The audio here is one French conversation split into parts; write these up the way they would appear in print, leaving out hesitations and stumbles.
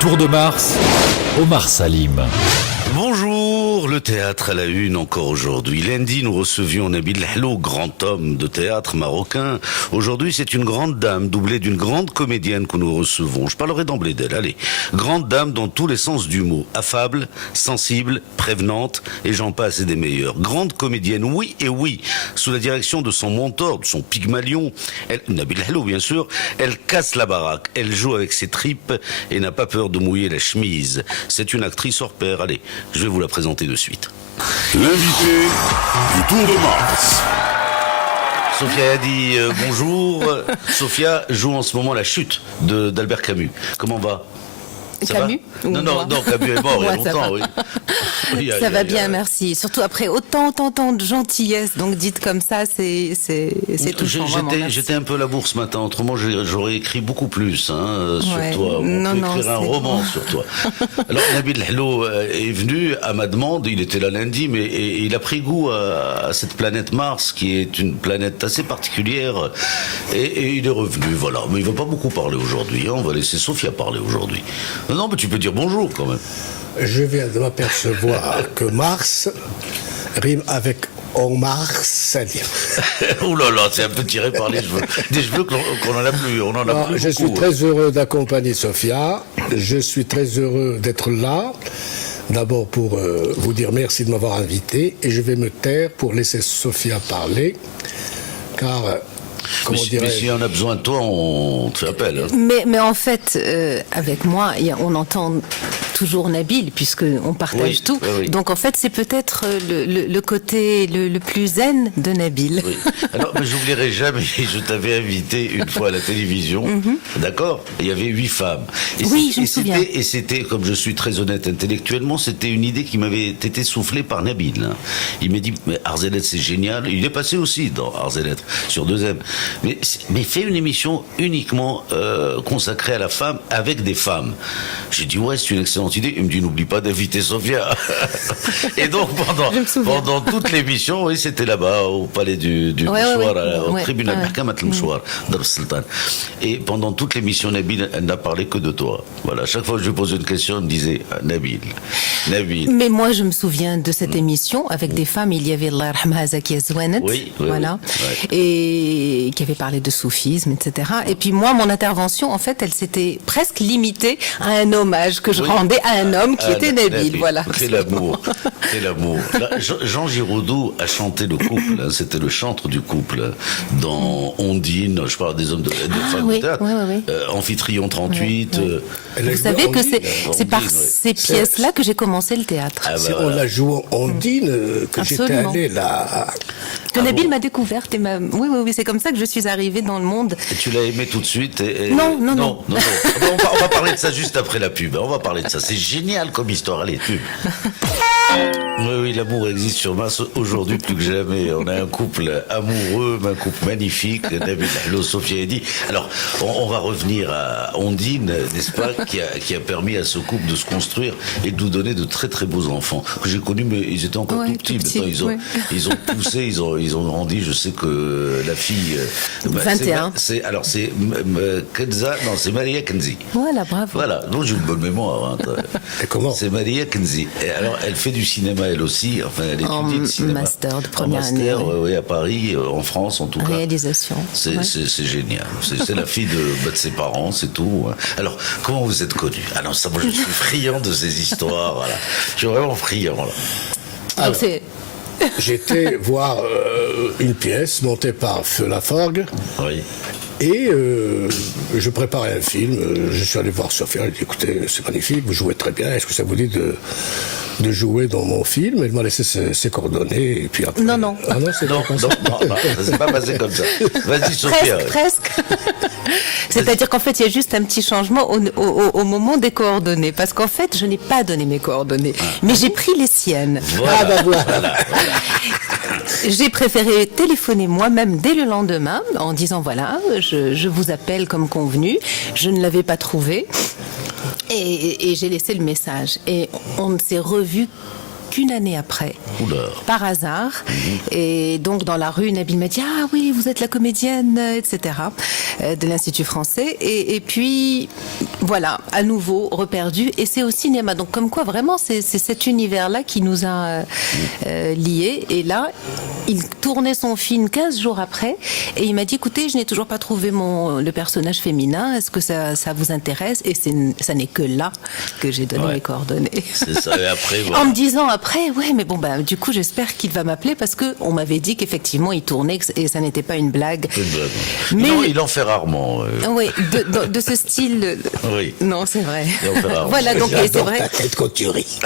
Tour de Mars, Omar Salim. Bonjour, le théâtre à la une encore aujourd'hui. Lundi, nous recevions Nabil Hello, grand homme de théâtre marocain. Aujourd'hui, c'est une grande dame doublée d'une grande comédienne que nous recevons. Je parlerai d'emblée d'elle. Allez, grande dame dans tous les sens du mot. Affable, sensible, prévenante, et j'en passe et des meilleurs. Grande comédienne, oui et oui, sous la direction de son mentor, de son Pygmalion, Nabil Hello bien sûr, elle casse la baraque, elle joue avec ses tripes et n'a pas peur de mouiller la chemise. C'est une actrice hors pair. Allez, je vais vous la présenter de suite. L'invité du Tour de Mars. Sophia a dit bonjour. Sophia joue en ce moment La Chute d'Albert Camus. Comment va? Ça Camus va? Non, Camus est mort il y a longtemps, oui. Ça va bien, merci. Surtout après autant de gentillesse, donc dites comme ça, c'est touchant. J'étais un peu à la bourse ce matin, autrement j'aurais écrit beaucoup plus sur toi. On peut écrire un roman sur toi. Alors Nabil Hello est venu à ma demande, il était là lundi, mais il a pris goût à cette planète Mars, qui est une planète assez particulière, et il est revenu, voilà. Mais il ne va pas beaucoup parler aujourd'hui, on va laisser Sophia parler aujourd'hui. Non, mais tu peux dire bonjour quand même. Je viens de m'apercevoir que Mars rime avec Omar Salim. Ouh là là, c'est un peu tiré par les cheveux. Des cheveux qu'on n'en a plus, on en a plus Je beaucoup. suis très heureux d'accompagner Sophia. Je suis très heureux d'être là. D'abord pour vous dire merci de m'avoir invité. Et je vais me taire pour laisser Sophia parler. Car... Mais si on a besoin de toi, on te fait appel. Hein. Mais en fait, avec moi, on entend toujours Nabil, puisqu'on partage tout. Oui. Donc en fait, c'est peut-être le côté le plus zen de Nabil. Oui. Alors, mais j'oublierai jamais, je t'avais invité une fois à la télévision, d'accord? Il y avait 8 femmes. Oui, je me souviens. Et c'était, comme je suis très honnête intellectuellement, c'était une idée qui m'avait été soufflée par Nabil. Hein. Il m'a dit, mais Arzelet, c'est génial. Il est passé aussi dans Arzelet, sur 2M. Mais fais une émission uniquement consacrée à la femme, avec des femmes. J'ai dit, ouais, c'est une excellente idée. Il me dit, n'oublie pas d'inviter Sophia. Et donc, pendant toute l'émission, oui, c'était là-bas, au palais du Mouchoir, au tribunal Mahkamat al-Mouchoir, Dar Sultan. Et pendant toute l'émission, Nabil, elle n'a parlé que de toi. Voilà, chaque fois que je lui posais une question, elle me disait, Nabil. Mais moi, je me souviens de cette émission, avec des femmes, il y avait Allah Rahma Zakia Zouanet, voilà, et qui avait parlé de soufisme, etc. Et puis moi, mon intervention, en fait, elle s'était presque limitée à un hommage que je rendais à un homme qui était Nabil, voilà. C'est l'amour, c'est l'amour. Jean Giraudoux a chanté le couple, hein, c'était le chantre du couple dans Ondine, je parle des hommes de femmes de théâtre, Amphitryon 38. Vous savez que c'est par ces pièces-là que j'ai commencé le théâtre. On l'a joué en Ondine, que j'étais allé là... Que Nabil m'a découverte et oui, c'est comme ça que je suis arrivée dans le monde. Et tu l'as aimé tout de suite Non. On va parler de ça juste après la pub. On va parler de ça. C'est génial comme histoire. Allez, pub. Oui, l'amour existe sur Mars aujourd'hui plus que jamais. On a un couple amoureux, un couple magnifique, Nabil Hello, Sophia Eddy. Alors, on va revenir à Ondine, n'est-ce pas, qui a permis à ce couple de se construire et de nous donner de très très beaux enfants que j'ai connus, mais ils étaient encore tout petits. Maintenant, ils ont poussé, ils ont grandi. Je sais que la fille, 21. C'est Kenza, non, c'est Maria Kenzi. Voilà, bravo. Voilà, donc j'ai une bonne mémoire. Hein. Et comment? C'est Maria Kenzi. Et alors, elle fait du cinéma elle aussi. Enfin, elle étudie le cinéma. Master de première année. Oui, à Paris, en France en tout cas. Réalisation. C'est génial. C'est la fille de ses parents, c'est tout. Alors, comment vous êtes connus? Ah non, ça, moi, je suis friand de ces histoires. Voilà. Je suis vraiment friand. Là. Alors, j'étais voir une pièce montée par Feu Laforgue. Oui. Et je préparais un film. Je suis allé voir Sophia. Elle dit, écoutez, c'est magnifique, vous jouez très bien. Est-ce que ça vous dit de jouer dans mon film? Elle m'a laissé ses coordonnées. Et puis après... Non. Ah non, non, ça s'est pas passé comme ça. Vas-y, Sophia. Presque. C'est-à-dire qu'en fait, il y a juste un petit changement au moment des coordonnées. Parce qu'en fait, je n'ai pas donné mes coordonnées. Mais j'ai pris les siennes. Voilà. J'ai préféré téléphoner moi-même dès le lendemain en disant, voilà, je vous appelle comme convenu. Je ne l'avais pas trouvé. Et j'ai laissé le message. Et on ne s'est revus qu'une année après, Oula. par hasard. Et donc dans la rue, Nabil m'a dit « Ah oui, vous êtes la comédienne, etc. De l'Institut français. » Et puis, voilà, à nouveau, reperdu. Et c'est au cinéma. Donc comme quoi, vraiment, c'est cet univers-là qui nous a liés. Et là, il tournait son film 15 jours après. Et il m'a dit « Écoutez, je n'ai toujours pas trouvé le personnage féminin. Est-ce que ça vous intéresse ?» Et ça n'est que là que j'ai donné mes coordonnées. C'est ça, et après, voilà. En me disant après, ouais, mais bon, bah, du coup, j'espère qu'il va m'appeler parce qu'on m'avait dit qu'effectivement, il tournait et ça n'était pas une blague. Mais non, il en fait rarement. Oui, de ce style. Oui. Non, c'est vrai. Il en fait rarement. Voilà, donc c'est J'adore vrai. ta tête quand tu ris.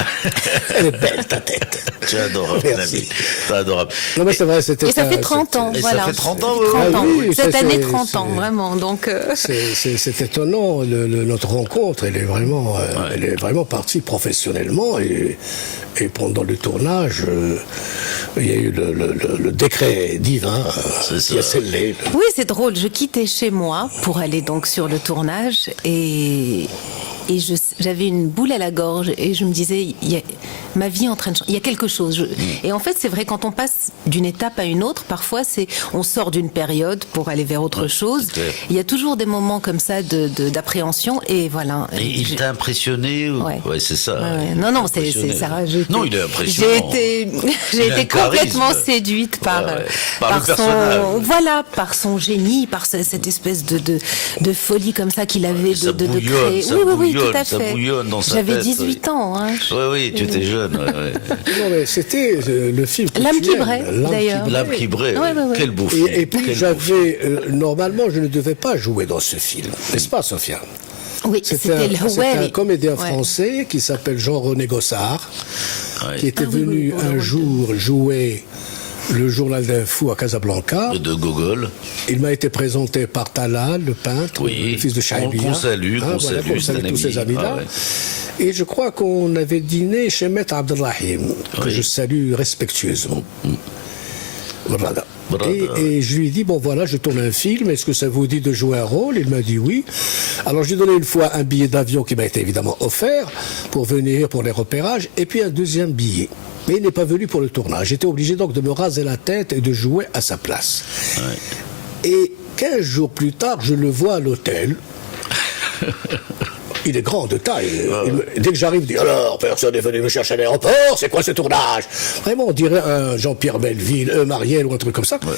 Elle est belle, ta tête. C'est adorable, Merci. Nabil. C'est adorable. Non, mais c'est vrai, c'était Et ça fait un- 30 ans, Et ça voilà. fait 30 ans, 30 ouais. ans. Ah oui, Cette ça, année, c'est- 30 ans, c'est- vraiment. Donc, C'est étonnant, notre rencontre, elle est vraiment partie professionnellement et pendant le tournage, il y a eu le décret divin qui a scellé. oui, c'est drôle. Je quittais chez moi pour aller donc sur le tournage et j'avais une boule à la gorge et je me disais, ma vie est en train de changer. Il y a quelque chose. Et en fait, c'est vrai, quand on passe d'une étape à une autre, parfois, on sort d'une période pour aller vers autre chose. Il y a toujours des moments comme ça d'appréhension et voilà. Et il t'a impressionné ou... Ouais. Ouais, c'est ça. Ouais. Non, c'est ça. Non, il est impressionnant. J'ai Il a un été complètement charisme. séduite par Par le personnage. par son génie, par cette espèce de folie comme ça qu'il avait Ça de bouillonne, créer. ça Oui, tout à ça fait. bouillonne dans sa J'avais tête, 18 ans. Hein. Oui, tu étais jeune. Ouais. Non, mais c'était le film. que L'âme tu qui aimes, brille, L'âme qui d'ailleurs. brille. L'âme qui brille. Ouais. Quel beau film. Et puis Quel beau j'avais, normalement, je ne devais pas jouer dans ce film, n'est-ce pas, Sofiane? Oui, c'était le C'était un Houari. comédien Ouais. français qui s'appelle Jean-René Gossard, Ouais. qui était Ah oui, venu oui, un oui. jour jouer le journal d'un fou à Casablanca. De Gogol. Il m'a été présenté par Talal, le peintre, Oui. le fils de Chaibia. Qu'on salue, qu'on salue, qu'on c'est un salue tous ami. ces amis-là. Ah ouais. Et je crois qu'on avait dîné chez Maître Abdelrahim, que Oui. je salue respectueusement. Voilà. Brother. Et je lui ai dit, bon voilà, je tourne un film, est-ce que ça vous dit de jouer un rôle? Il m'a dit oui. Alors j'ai donné une fois un billet d'avion qui m'a été évidemment offert pour venir pour les repérages, et puis un deuxième billet. Mais il n'est pas venu pour le tournage. J'étais obligé donc de me raser la tête et de jouer à sa place. Et 15 jours plus tard, je le vois à l'hôtel. Il est grand de taille. Dès que j'arrive, il dit alors, personne n'est venu me chercher à l'aéroport, c'est quoi ce tournage? Vraiment, on dirait un Jean-Pierre Belleville, Marielle ou un truc comme ça. Mais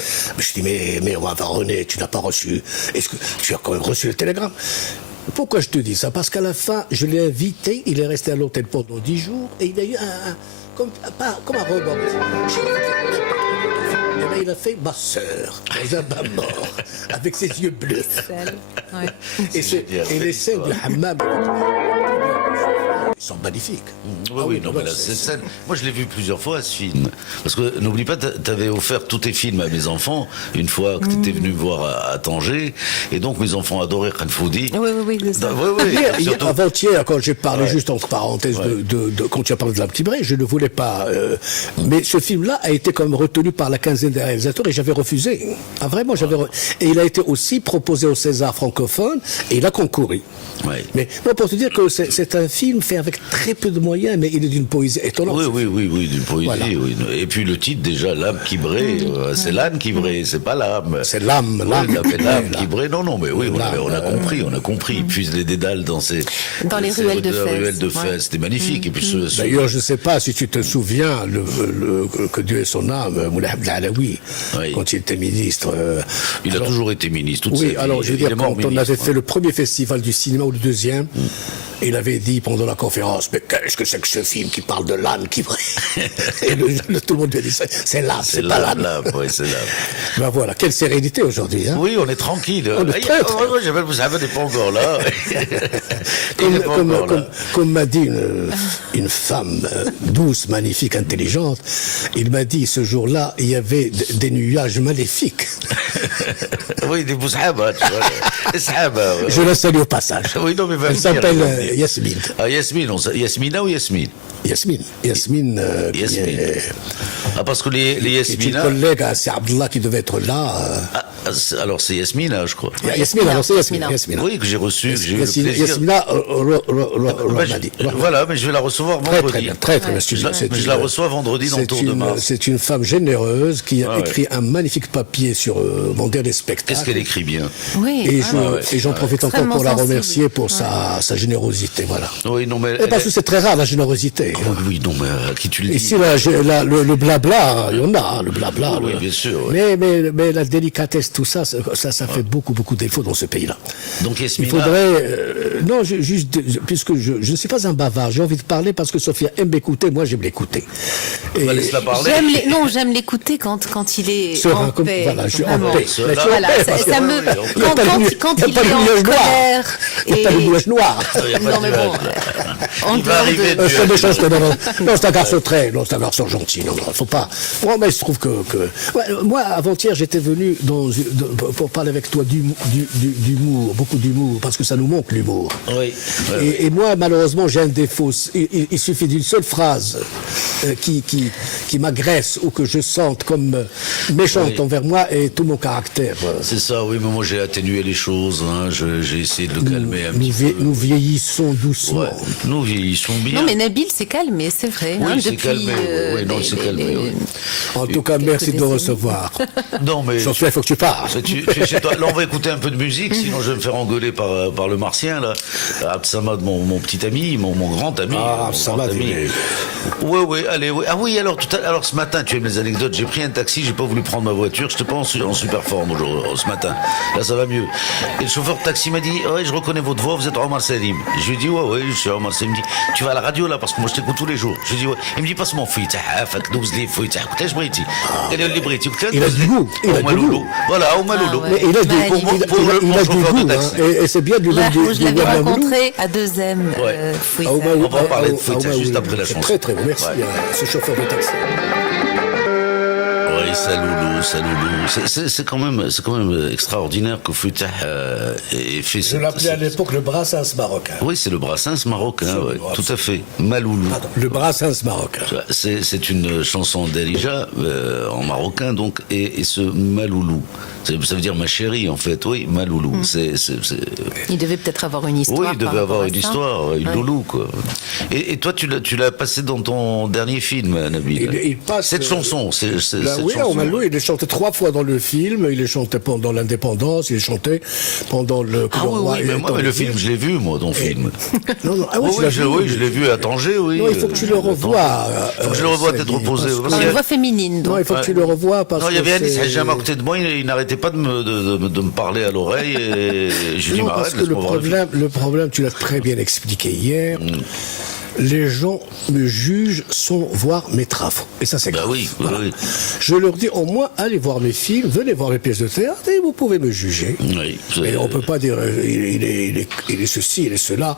je dis, mais René, tu n'as pas reçu. Est-ce que tu as quand même reçu le télégramme? Pourquoi je te dis ça? Parce qu'à la fin, je l'ai invité, il est resté à l'hôtel pendant 10 jours et il a eu comme un rebond. Eh ben, il a fait ma sœur dans un bain mort avec ses yeux bleus. Ouais. Et les scènes du hammam, ils sont magnifiques. Oui, non, mais là, cette scène, moi je l'ai vu plusieurs fois ce film. Parce que n'oublie pas, t'avais offert tous tes films à mes enfants une fois que t'étais venu me voir à Tanger. Et donc mes enfants adoraient Khanfoudi. Oui, c'est ça. Surtout. Avant-hier, quand j'ai parlé, juste entre parenthèses, quand tu as parlé de La Petite Brée, je ne voulais pas. Mais ce film-là a été quand même retenu par la quinzaine des réalisateurs et j'avais refusé. Ah, vraiment, Et il a été aussi proposé au César francophone et il a concouru. Ouais. Mais non, pour te dire que c'est un film fait avec très peu de moyens, mais il est d'une poésie étonnante. Oui, d'une poésie. Voilà. Oui. Et puis le titre déjà, l'âme qui brille, c'est l'âne qui brille, c'est pas l'âme. C'est l'âme, l'âme qui brille. Non, mais oui, on a compris. Il puise les dédales dans les ruelles de Fès. ruelles de Fès. C'était magnifique. Et puis D'ailleurs, je ne sais pas si tu te souviens, que Dieu ait son âme, Moulay Abdel Alaoui, quand il était ministre. Il a toujours été ministre. Toute sa vie. Alors je veux dire, quand on avait fait le le premier festival du cinéma ou le deuxième, il avait dit pendant la conférence, mais qu'est-ce que c'est que ce film qui parle de l'âne qui brille? Et tout le monde lui a dit, c'est l'âne, c'est pas l'âne. Oui, c'est l'âme. Ben voilà, quelle sérénité aujourd'hui. Hein? Oui, on est tranquille. On est très, très. Ça n'est pas encore là. Comme m'a dit une femme douce, magnifique, intelligente, il m'a dit ce jour-là, il y avait des nuages maléfiques. Oui, des boussahaba, tu vois. Des sahaba. Je la salue au passage. Oui, non, mais Elle s'appelle Yasmine. Ah, Yasmina ou Yasmine? Yasmine. Yasmine. Ah, parce que les Et puis le Yasmina. collègue, c'est Abdallah qui devait être là. Alors c'est Yasmina, je crois. Yasmina, alors c'est Yasmina. Oui, que j'ai reçu. Que j'ai eu le plaisir. Yasmina voilà, mais je vais la recevoir vendredi. Très bien. Je la reçois vendredi dans le Tour de Mars. C'est une femme généreuse qui a écrit un magnifique papier sur mon dernier spectacle. Qu'est-ce qu'elle écrit bien. Oui. Et j'en profite encore pour la remercier pour sa générosité, voilà. Oui, non, mais... parce que c'est très rare, la générosité. Oui, non, mais à qui tu le dis? Ici, le blabla, il y en a, le blabla. Oui, bien sûr. Mais la délicatesse, tout ça fait beaucoup de défauts dans ce pays-là. Donc, Yasmina... Il faudrait... non, juste, puisque je ne suis pas un bavard, j'ai envie de parler parce que Sophia aime m'écouter, moi j'aime l'écouter. Laisse-la parler. J'aime l'écouter quand il est serein, en paix. Voilà, je suis en paix. Voilà, ça me... Quand il est en colère... Il n'y a pas de nuage noir. Non, mais bon... Il va arriver... Non, c'est un garçon c'est un garçon gentil. Non, faut pas... Moi, mais je trouve que... Moi, avant-hier, j'étais venu pour parler avec toi d'humour, beaucoup d'humour, parce que ça nous manque l'humour. Oui. Et moi, malheureusement, j'ai un défaut. Il suffit d'une seule phrase qui m'agresse ou que je sente comme méchante envers moi et tout mon caractère. C'est ça, oui, mais moi j'ai atténué les choses. Hein. J'ai essayé de le calmer un petit peu. Nous vieillissons doucement. Ouais. Nous vieillissons bien. Non, mais Nabil s'est calmé, c'est vrai. Oui, hein, il s'est depuis, calmé. Oui, non, il s'est calmé. Oui. En tout cas, merci de me recevoir. Non, mais... Sophia, il faut que tu parles. Tu es chez toi. Là, on va écouter un peu de musique, sinon je vais me faire engueuler par le Martien, là. Absamad, mon petit ami, mon grand ami. Ah, Absamad, Oui, allez, oui. Ah oui, alors ce matin, tu aimes les anecdotes, j'ai pris un taxi, j'ai pas voulu prendre ma voiture, je n'étais pas en super forme aujourd'hui, ce matin. Là, ça va mieux. Et le chauffeur de taxi m'a dit, ouais, je reconnais votre voix, vous êtes Omar Salim. Je lui ai dit, ouais, je suis Omar Salim. Il me dit, tu vas à la radio, là, parce que moi, je t'écoute tous les jours. Je lui ai dit, ouais. Il me dit, passe mon fouille, il a du goût. Voilà, au Maloulou. Mais il a du goût, et c'est bien du je l'avais rencontré à 2M. On va parler de Fouita juste après la chanson. Très très bon, merci à ce chauffeur de taxi. Oui, Saloulou. C'est quand même extraordinaire que Fouita ait fait ça. Je l'appelais à l'époque le Brassens marocain. Oui, c'est le Brassens marocain, ouais, tout à fait. Maloulou. Pardon, le Brassens marocain. C'est une chanson d'Elija en marocain, donc, et ce Maloulou. Ça veut dire ma chérie, en fait, oui, Maloulou. Il devait peut-être avoir une histoire. Oui, il devait avoir une histoire, une loulou, quoi. Et toi, tu l'as passé dans ton dernier film, Nabil. Il passe, cette chanson, oui, Maloulou, il est chanté 3 fois dans le film. Il est chanté pendant l'indépendance, il est chanté pendant le... oui, mais le film, je l'ai vu, moi, dans le film. Non, oui, je l'ai vu à Tanger, oui. Non, il faut que tu le revoies. Il faut que je le revoie, peut-être reposé. Une voix féminine, donc. Non, il faut que tu le revoies parce que... Non, il y avait Anis Hajjam à côté de moi, il n'arrêtait pas de me parler à l'oreille et j'ai dit, parce que le problème, tu l'as très bien expliqué hier, les gens me jugent sans voir mes travaux. Et ça, c'est grave. Oui. Je leur dis, au moins, allez voir mes films, venez voir mes pièces de théâtre et vous pouvez me juger. Oui, mais on ne peut pas dire, il est ceci, il est cela.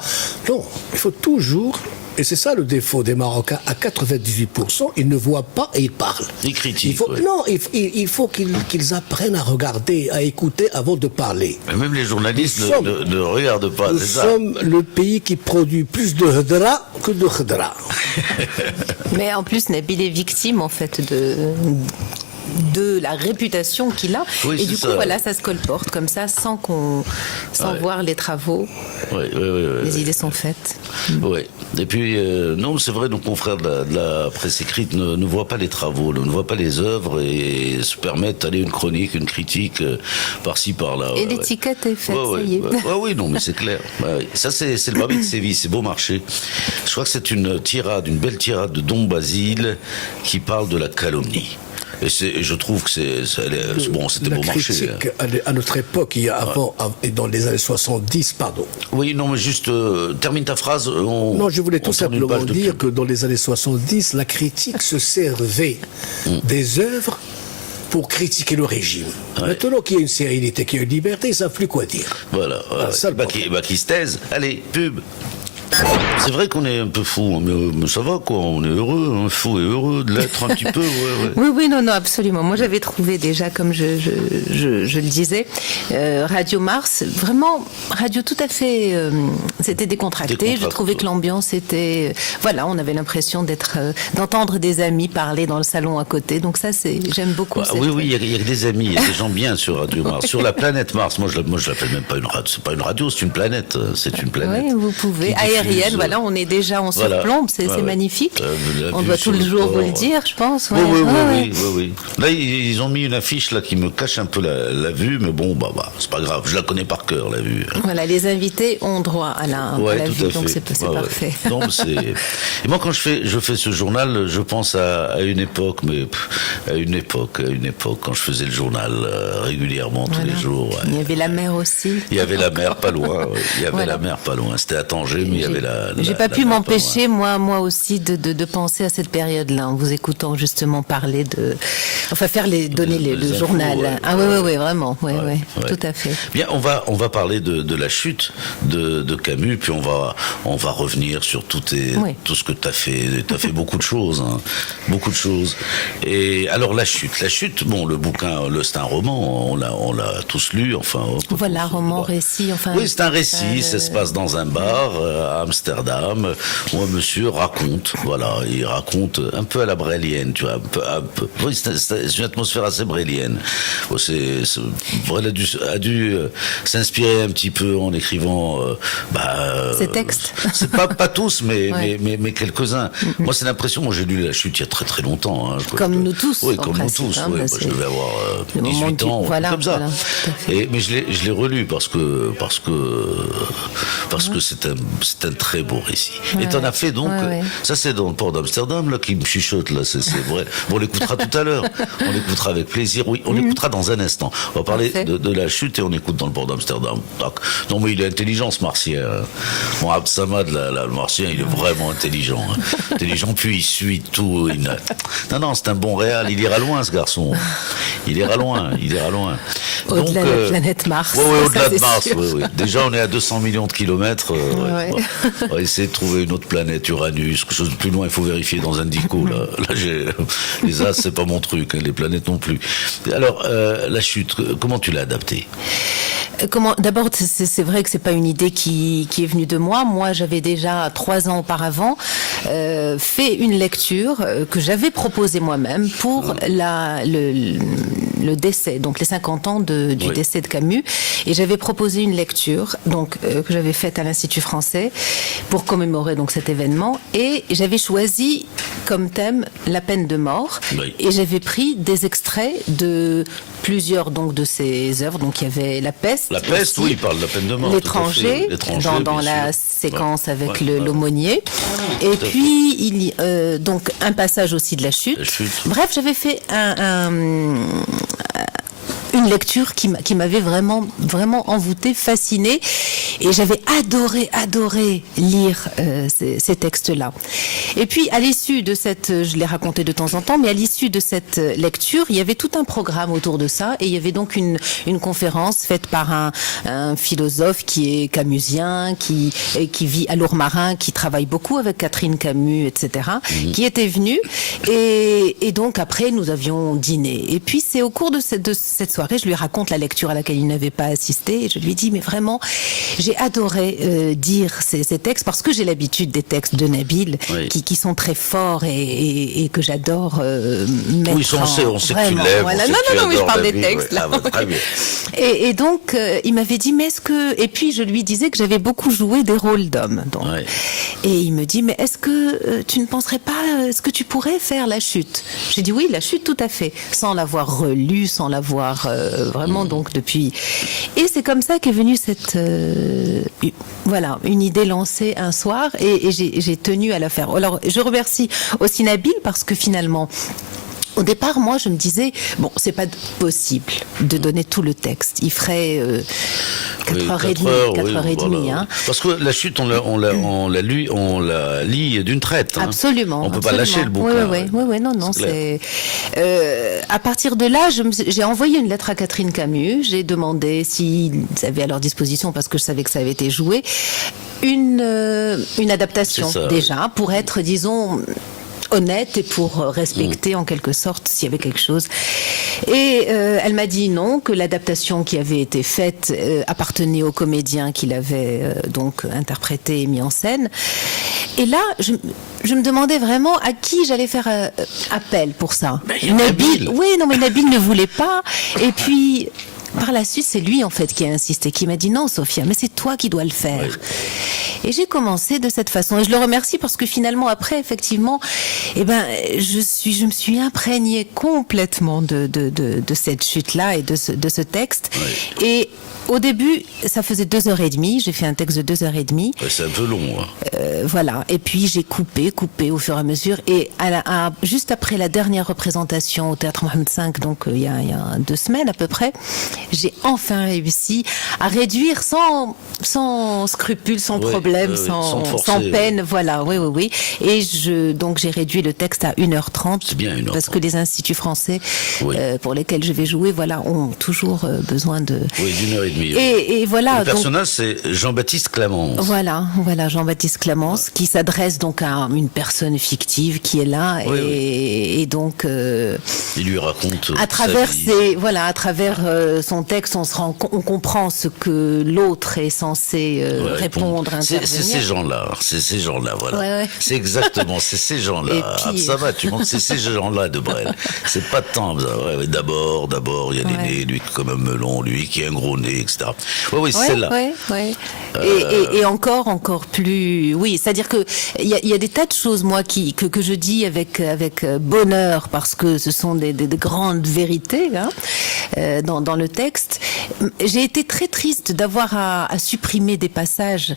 Non, il faut toujours... Et c'est ça le défaut des Marocains. À 98%, ils ne voient pas et ils parlent. Ils critiquent. Non, il faut qu'ils apprennent à regarder, à écouter avant de parler. Mais même les journalistes ne regardent pas. Nous sommes le pays qui produit plus de Khadra que de Khadra. Mais en plus, Nabil est victime, en fait, de la réputation qu'il a, et du coup voilà, ça se colporte comme ça sans voir les travaux. Les idées sont faites. Oui. Et puis non, c'est vrai, nos confrères de la presse écrite ne voient pas les travaux, ne voient pas les œuvres et se permettent d'aller une chronique, une critique par-ci par-là. Et l'étiquette est faite, ça y est. Oui, non, mais c'est clair. Ça, c'est le Babi de Séville, c'est beau marché. Je crois que c'est une belle tirade de Dom Basile qui parle de la calomnie. Et je trouve que c'était bon marché. La critique à notre époque, il y a avant, dans les années 70, pardon. Oui, non, mais juste, termine ta phrase. Non, je voulais tout simplement dire que dans les années 70, la critique se servait des œuvres pour critiquer le régime. Maintenant qu'il y a une sérénité, qu'il y a une liberté, ils ne savent plus quoi dire. Voilà. Qui se taise. Allez, pub. C'est vrai qu'on est un peu fou, mais ça va quoi, on est heureux, hein, fou et heureux de l'être un petit peu. Oui, non, absolument. Moi, j'avais trouvé déjà, comme je le disais, Radio Mars, vraiment, radio tout à fait, c'était décontracté. Je trouvais que l'ambiance était, voilà, on avait l'impression d'entendre des amis parler dans le salon à côté. Donc ça, j'aime beaucoup. Oui, il y a des amis, il y a des gens bien sur Radio Mars, sur la planète Mars. Moi, je l'appelle même pas une radio. C'est pas une radio, c'est une planète. C'est une planète. Oui, vous pouvez. Aérienne, voilà, on est déjà en surplombe, c'est magnifique. On doit tout le jour vous le dire, je pense. Oui. Là, ils ont mis une affiche là qui me cache un peu la vue, mais bon, c'est pas grave. Je la connais par cœur, la vue. Voilà, les invités ont droit à la vue, donc c'est parfait. Donc, et moi, quand je fais ce journal, je pense à une époque, à une époque, quand je faisais le journal régulièrement, tous les jours. Ouais. Il y avait la mer aussi. Il y avait la mer pas loin. Il y avait la mer pas loin. C'était à Tanger, mais il y avait la. J'ai pas pu m'empêcher, moi aussi, de penser à cette période-là, en vous écoutant justement parler donner le journal. Ouais, ah oui, vraiment, tout à fait. Bien, on va parler de la chute de Camus, puis on va revenir sur tout ce que tu as fait. Tu as fait beaucoup de choses, hein, beaucoup de choses. Et alors la chute, bon, le bouquin, c'est un roman, on l'a tous lu, enfin. Voilà, roman, récit, enfin. Oui, c'est un récit, ça se passe dans un bar à Amsterdam, où un monsieur raconte, il raconte un peu à la brélienne, tu vois, un peu. Oui, c'est une atmosphère assez brélienne. Il a dû s'inspirer un petit peu en écrivant. Ces textes. C'est pas tous, mais quelques-uns. Moi, c'est l'impression. Moi, j'ai lu La Chute il y a très très longtemps. Hein, comme nous tous. Oui, comme nous tous. Hein, moi, je devais avoir 18 ans, comme ça. Mais je l'ai relu parce que c'est un très beau récit. Et t'en as fait donc. Ça, c'est dans le port d'Amsterdam là qui me chuchote là. C'est vrai. Bon, on l'écoutera tout à l'heure. On l'écoutera avec plaisir. Oui, on l'écoutera dans un instant. On va parler de La Chute et on écoute dans le port d'Amsterdam. Non, mais il est intelligent ce martien. Bon, Absamad, le martien, il est vraiment intelligent. Intelligent, puis il suit tout. Non, c'est un bon réal. Il ira loin, ce garçon. Il ira loin. Au-delà de la planète Mars. Oui, au-delà de Mars. Oui. Déjà, on est à 200 millions de kilomètres. On va essayer de trouver une autre planète, Uranus, quelque chose de plus loin. Il faut vérifier dans Indico. Là, les as, c'est pas mon truc. Les planètes non plus. Alors, La Chute, comment tu l'as adaptée? D'abord, c'est vrai que c'est pas une idée qui est venue de moi. Moi, j'avais déjà 3 ans auparavant fait une lecture que j'avais proposée moi-même pour le décès, donc les 50 ans du décès de Camus. Et j'avais proposé une lecture que j'avais faite à l'Institut français pour commémorer donc cet événement. Et j'avais choisi comme thème la peine de mort. Et j'avais pris des extraits de plusieurs de ses œuvres. Donc il y avait La Peste. La Peste, oui, il parle de la peine de mort. L'étranger, dans la séquence avec l'aumônier. Et puis, donc, un passage aussi de La Chute. Bref, j'avais fait une lecture qui m'avait vraiment envoûtée, fascinée, et j'avais adoré lire ces textes-là. Et puis à l'issue de je l'ai raconté de temps en temps, mais à l'issue de cette lecture, il y avait tout un programme autour de ça, et il y avait donc une conférence faite par un philosophe qui est camusien, qui vit à Lourmarin, qui travaille beaucoup avec Catherine Camus, etc., qui était venu, et donc après nous avions dîné. Et puis c'est au cours de cette soirée, je lui raconte la lecture à laquelle il n'avait pas assisté, et je lui dis mais vraiment j'ai adoré dire ces textes, parce que j'ai l'habitude des textes de Nabil qui sont très forts et que j'adore mettre on sait que tu l'aimes. Voilà. Non, mais je parle des textes là. Très bien. Et donc il m'avait dit mais et puis je lui disais que j'avais beaucoup joué des rôles d'hommes. Et il me dit mais est-ce que tu ne penserais pas, est-ce que tu pourrais faire La Chute? J'ai dit oui, La Chute, tout à fait, sans l'avoir relu, sans l'avoir vraiment donc depuis. Et c'est comme ça qu'est venue une idée lancée un soir, et j'ai tenu à la faire. Alors je remercie aussi Nabil, parce que finalement, au départ, moi, je me disais, bon, c'est pas possible de donner tout le texte. Il ferait 4h30. Hein. Parce que la chute, on la lit d'une traite. Hein. Absolument. On peut pas lâcher le bouquin. Oui, non, c'est. À partir de là, j'ai envoyé une lettre à Catherine Camus. J'ai demandé s'ils avaient à leur disposition, parce que je savais que ça avait été joué, une adaptation déjà pour être, disons, honnête et pour respecter en quelque sorte s'il y avait quelque chose. Et elle m'a dit non, que l'adaptation qui avait été faite appartenait au comédien qui l'avait donc interprété et mis en scène. Et là, je me demandais vraiment à qui j'allais faire appel pour ça. Nabil. Oui, non, mais Nabil ne voulait pas. Et puis par la suite, c'est lui en fait qui a insisté, qui m'a dit non, Sophia, mais c'est toi qui dois le faire. Oui. Et j'ai commencé de cette façon. Et je le remercie parce que finalement, après, effectivement, je me suis imprégnée complètement de cette chute-là et de ce texte. Oui. Et au début, ça faisait 2h30. J'ai fait un texte de 2h30. Ouais, c'est un peu long. Hein. Voilà. Et puis j'ai coupé au fur et à mesure. Et juste après la dernière représentation au Théâtre Mohamed V, donc il y a 2 semaines à peu près, j'ai enfin réussi à réduire sans scrupule, sans problème, sans peine. Voilà, oui. Et donc j'ai réduit le texte à 1h30. C'est bien 1h30. Parce que les instituts français pour lesquels je vais jouer, ont toujours besoin de... Oui, d'1h30. Et voilà. Le personnage, c'est Jean-Baptiste Clamence. Voilà, Jean-Baptiste Clamence, qui s'adresse donc à une personne fictive qui est là, et donc. Il lui raconte. À travers à travers son texte, on comprend ce que l'autre est censé répondre. C'est ces gens-là, voilà. Ouais. C'est exactement, c'est ces gens-là. Puis, ça va, tu montres, c'est ces gens-là de Brel. C'est pas tant. D'abord, il y a l'aîné, lui comme un melon, lui qui a un gros nez, etc. Oui, c'est celle-là. Oui. Et encore plus. Oui, c'est-à-dire que il y a des tas de choses, moi, que je dis avec bonheur, parce que ce sont des grandes vérités dans le texte. J'ai été très triste d'avoir à supprimer des passages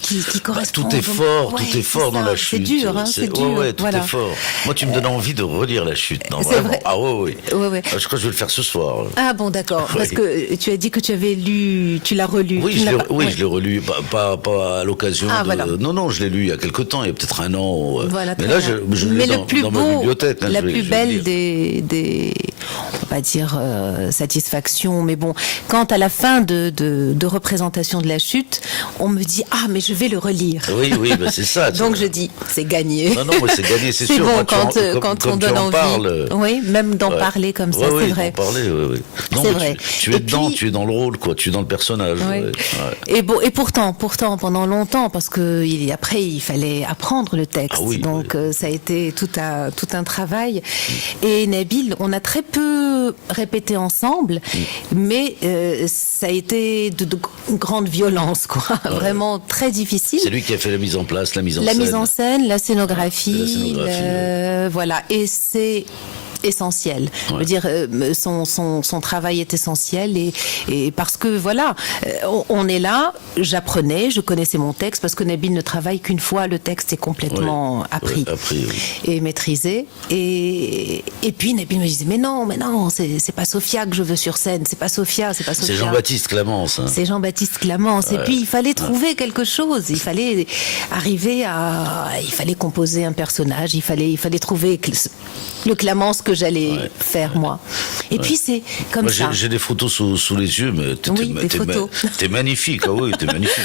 qui correspondent. Tout est fort dans la chute. C'est dur, c'est dur. Ouais, tout est fort. Moi, tu me donnes envie de relire la chute. Non, c'est vrai. Ah oui. Ouais. Je crois que je vais le faire ce soir. Ah bon, d'accord. Parce que tu as dit que tu avais lu, tu l'as relu. Oui, je l'ai relu, pas à l'occasion de... Voilà. Non, je l'ai lu il y a quelque temps, il y a peut-être 1 an. Voilà, mais là, je l'ai dans ma bibliothèque. La plus belle des on va dire satisfaction, mais bon, quand à la fin de représentation de la chute, on me dit mais je vais le relire. Oui, c'est ça. Donc je dis c'est gagné. Non, mais c'est gagné, c'est sûr. C'est bon quand on donne envie. Oui, même d'en parler comme ça, c'est vrai. Oui. Non, c'est vrai. Tu es dedans, tu es dans le rôle, quoi. Tu es dans le personnage. Oui. Et pourtant, pendant longtemps, parce que après il fallait apprendre le texte. Donc ça a été tout un travail. Et Nabil, on a très peu répété ensemble, mais ça a été de grande violence, quoi. Vraiment très difficile. C'est lui qui a fait la mise en place, la mise en scène, la scénographie, voilà. Et c'est essentiel. Je veux dire, son travail est essentiel et parce que voilà, on est là, j'apprenais, je connaissais mon texte parce que Nabil ne travaille qu'une fois, le texte est complètement appris et maîtrisé. Et puis Nabil me disait mais non, c'est pas Sophia que je veux sur scène, c'est pas Sophia. C'est Jean-Baptiste Clamence. Hein. C'est Jean-Baptiste Clamence. Et puis il fallait trouver quelque chose, il fallait composer un personnage, il fallait trouver le Clamence que j'allais faire moi. Et puis c'est comme moi, ça. J'ai des photos sous les yeux, mais t'es magnifique. Ah oui, t'es magnifique.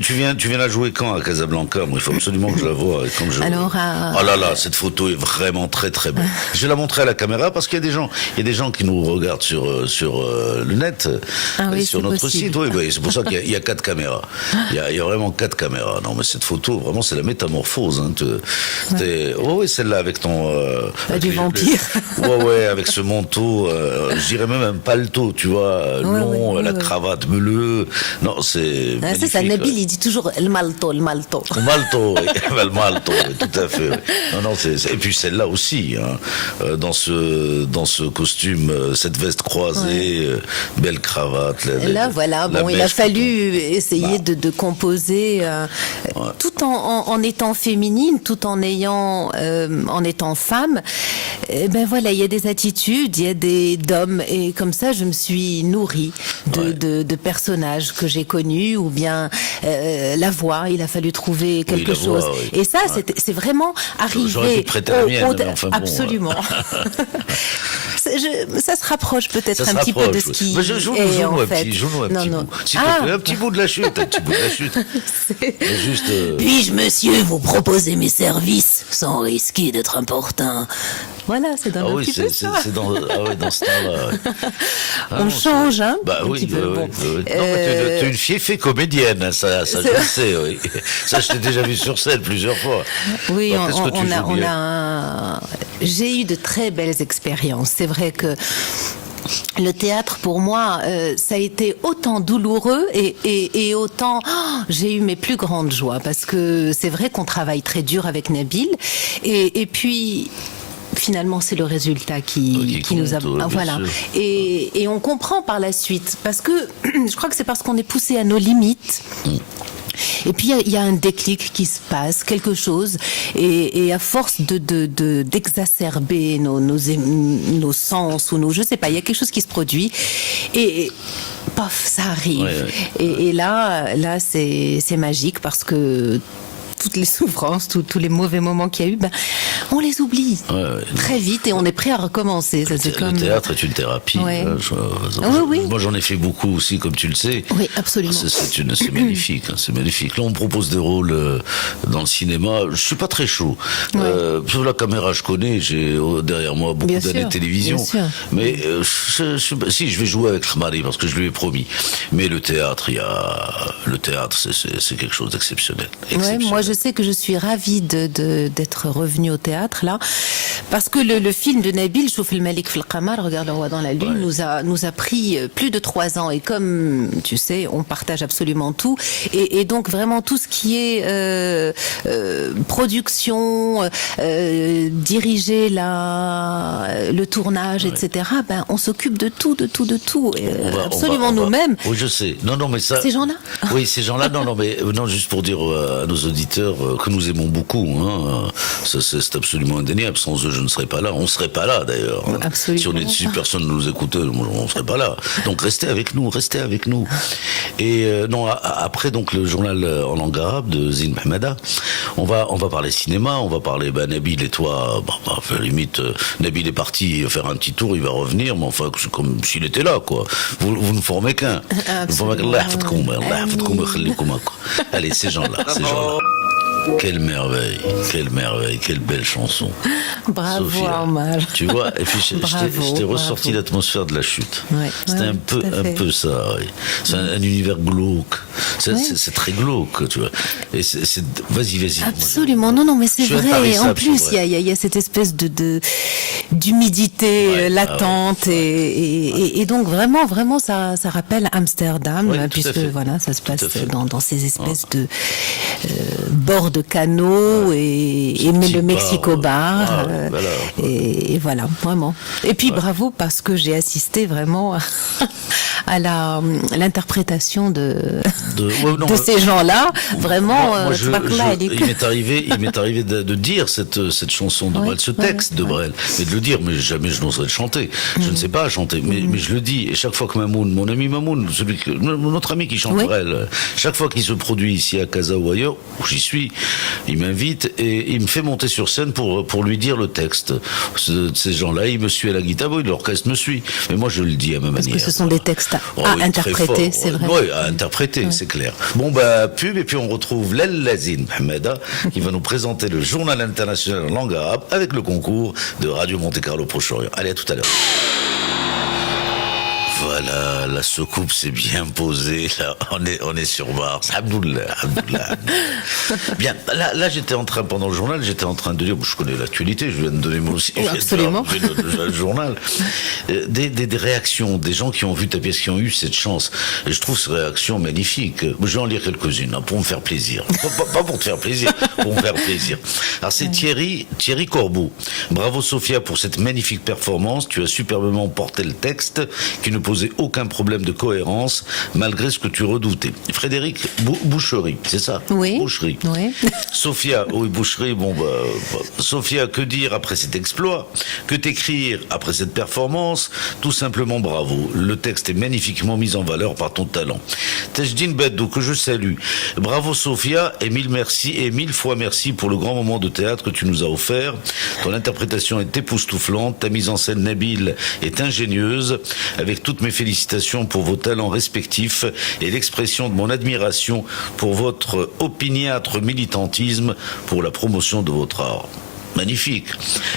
Tu viens la jouer quand à Casablanca? Moi, il faut absolument que je la voie. Alors, oh là là, cette photo est vraiment très très belle. Je vais la montrer à la caméra parce qu'il y a des gens qui nous regardent sur le net, sur notre site. Oui, c'est pour ça qu'il y a 4 caméras. Il y a vraiment 4 caméras. Non, mais cette photo, vraiment, c'est la métamorphose. Hein. Oui, celle-là avec ton du vampire. Avec ce manteau, je dirais même un paletot, tu vois, long, la cravate bleue. Non, c'est magnifique. C'est ça, Nabil, il dit toujours le malto. Le malto, le malto, tout à fait. Non, et puis celle-là aussi, hein, dans ce costume, cette veste croisée, belle cravate. Il a fallu essayer de composer tout en étant féminine, tout en étant femme, ben voilà, il y a des attitudes, il y a d'hommes, et comme ça, je me suis nourrie de personnages que j'ai connus, ou bien la voix, il a fallu trouver quelque chose. Voix, oui. Et ça, c'est vraiment arrivé. J'aurais pu prêter la mienne, mais enfin bon, absolument. Ça se rapproche peut-être un petit peu de ce qui est en fait. Joue-nous un petit bout. S'il te plaît, un petit bout de la chute, Juste. Puis-je, monsieur, vous proposer mes services sans risquer d'être important? Voilà, c'est dans un petit peu ça. C'est dans ce temps-là. On change, hein? Bah un oui, petit peu. Bon. Non, mais tu es une fiefée comédienne, hein, ça je le sais, oui. Ça, je t'ai déjà vu sur scène plusieurs fois. Oui, j'ai eu de très belles expériences. C'est vrai que le théâtre, pour moi, ça a été autant douloureux et autant j'ai eu mes plus grandes joies, parce que c'est vrai qu'on travaille très dur avec Nabil, et puis finalement c'est le résultat qui nous a voilà, et on comprend par la suite, parce que je crois que c'est parce qu'on est poussé à nos limites. Et puis il y a un déclic qui se passe, quelque chose, et à force d'exacerber nos sens ou je sais pas, il y a quelque chose qui se produit, et paf, ça arrive. Et là c'est magique, parce que toutes les souffrances, tous les mauvais moments qu'il y a eu, on les oublie très vite, et on est prêt à recommencer. Ça, le théâtre est une thérapie. Ouais. Moi, j'en ai fait beaucoup aussi, comme tu le sais. Oui, absolument. C'est magnifique. C'est magnifique. Là, on me propose des rôles dans le cinéma. Je suis pas très chaud. Sur la caméra, je connais. J'ai derrière moi beaucoup d'années de télévision. Mais si, je vais jouer avec Khmari, parce que je lui ai promis. Mais le théâtre, c'est quelque chose d'exceptionnel. Moi, je sais que je suis ravie d'être revenue au théâtre là, parce que le film de Nabil, Chouf el Malik fil Qamar, Regarde le roi dans la lune, nous a pris plus de 3 ans, et comme tu sais, on partage absolument tout, et donc vraiment tout ce qui est production, diriger le tournage, etc. On s'occupe de tout, absolument nous-mêmes. Oui, je sais. Non, mais ça. Ces gens-là. Oui, ces gens-là. Non, juste pour dire à nos auditeurs que nous aimons beaucoup. Hein. C'est absolument indéniable. Sans eux, je ne serais pas là. On ne serait pas là, d'ailleurs. Si personne ne nous écoutait, on ne serait pas là. Donc, restez avec nous. Et après, donc, le journal en langue arabe de Zine Mahmada, on va parler cinéma, on va parler Nabil et toi. Limite, Nabil est parti faire un petit tour, il va revenir, mais enfin, c'est comme s'il était là, quoi. Vous ne formez qu'un. Allez, ces gens-là. Quelle merveille, quelle belle chanson. Bravo, Sophia. Omar. Tu vois, et puis je t'ai ressorti l'atmosphère de la chute. C'était un peu ça. Oui. C'est un univers glauque. C'est très glauque, tu vois. Et vas-y. Absolument, non, mais c'est vrai. En plus, il y a cette espèce d'humidité latente, et donc vraiment, ça rappelle Amsterdam, puisque voilà, ça se passe dans ces espèces de bords de canaux, et le Mexico Bar, et voilà, vraiment. Et puis bravo, parce que j'ai assisté vraiment à l'interprétation de ces gens-là, vraiment. Il m'est arrivé de dire cette chanson de Brel, ce texte de Brel, mais de le dire, mais jamais je n'oserais le chanter. Je ne sais pas chanter, mais je le dis, et chaque fois que mon ami Mamoun, notre ami qui chante Brel, chaque fois qu'il se produit ici à Casa ou ailleurs, où j'y suis, il m'invite et il me fait monter sur scène pour lui dire le texte. Ces gens-là, ils me suivent à la guitare, l'orchestre me suit, mais moi je le dis à ma manière. Parce que ce sont des textes à interpréter, c'est vrai. Oui, à interpréter, c'est clair. Bon, pub, et puis on retrouve Zine Mahmada qui va nous présenter le journal international en langue arabe avec le concours de Radio Monte-Carlo Proche-Orient. Allez, à tout à l'heure. Voilà, la soucoupe s'est bien posée. Là, on est sur Mars. Alhamdoulilah. Bien, là, j'étais en train, pendant le journal, de dire, je connais l'actualité, je viens de donner moi aussi. Absolument. Le journal. Des réactions, des gens qui ont vu ta pièce, qui ont eu cette chance. Et je trouve ces réactions magnifiques. Je vais en lire quelques-unes, pour me faire plaisir. Pas pour te faire plaisir, pour me faire plaisir. Alors, c'est Thierry Corbeau. Bravo, Sophia, pour cette magnifique performance. Tu as superbement porté le texte, qui ne pose posé aucun problème de cohérence, malgré ce que tu redoutais. Frédéric Boucherie, c'est ça? Oui. Boucherie. Oui. Sophia, oui, Boucherie, Sophia, que dire après cet exploit? Que t'écrire après cette performance? Tout simplement bravo. Le texte est magnifiquement mis en valeur par ton talent. Tajdine Bedou, que je salue. Bravo Sophia, et mille fois merci pour le grand moment de théâtre que tu nous as offert. Ton interprétation est époustouflante, ta mise en scène Nabil est ingénieuse. Avec toutes mes félicitations pour vos talents respectifs et l'expression de mon admiration pour votre opiniâtre militantisme pour la promotion de votre art. Magnifique.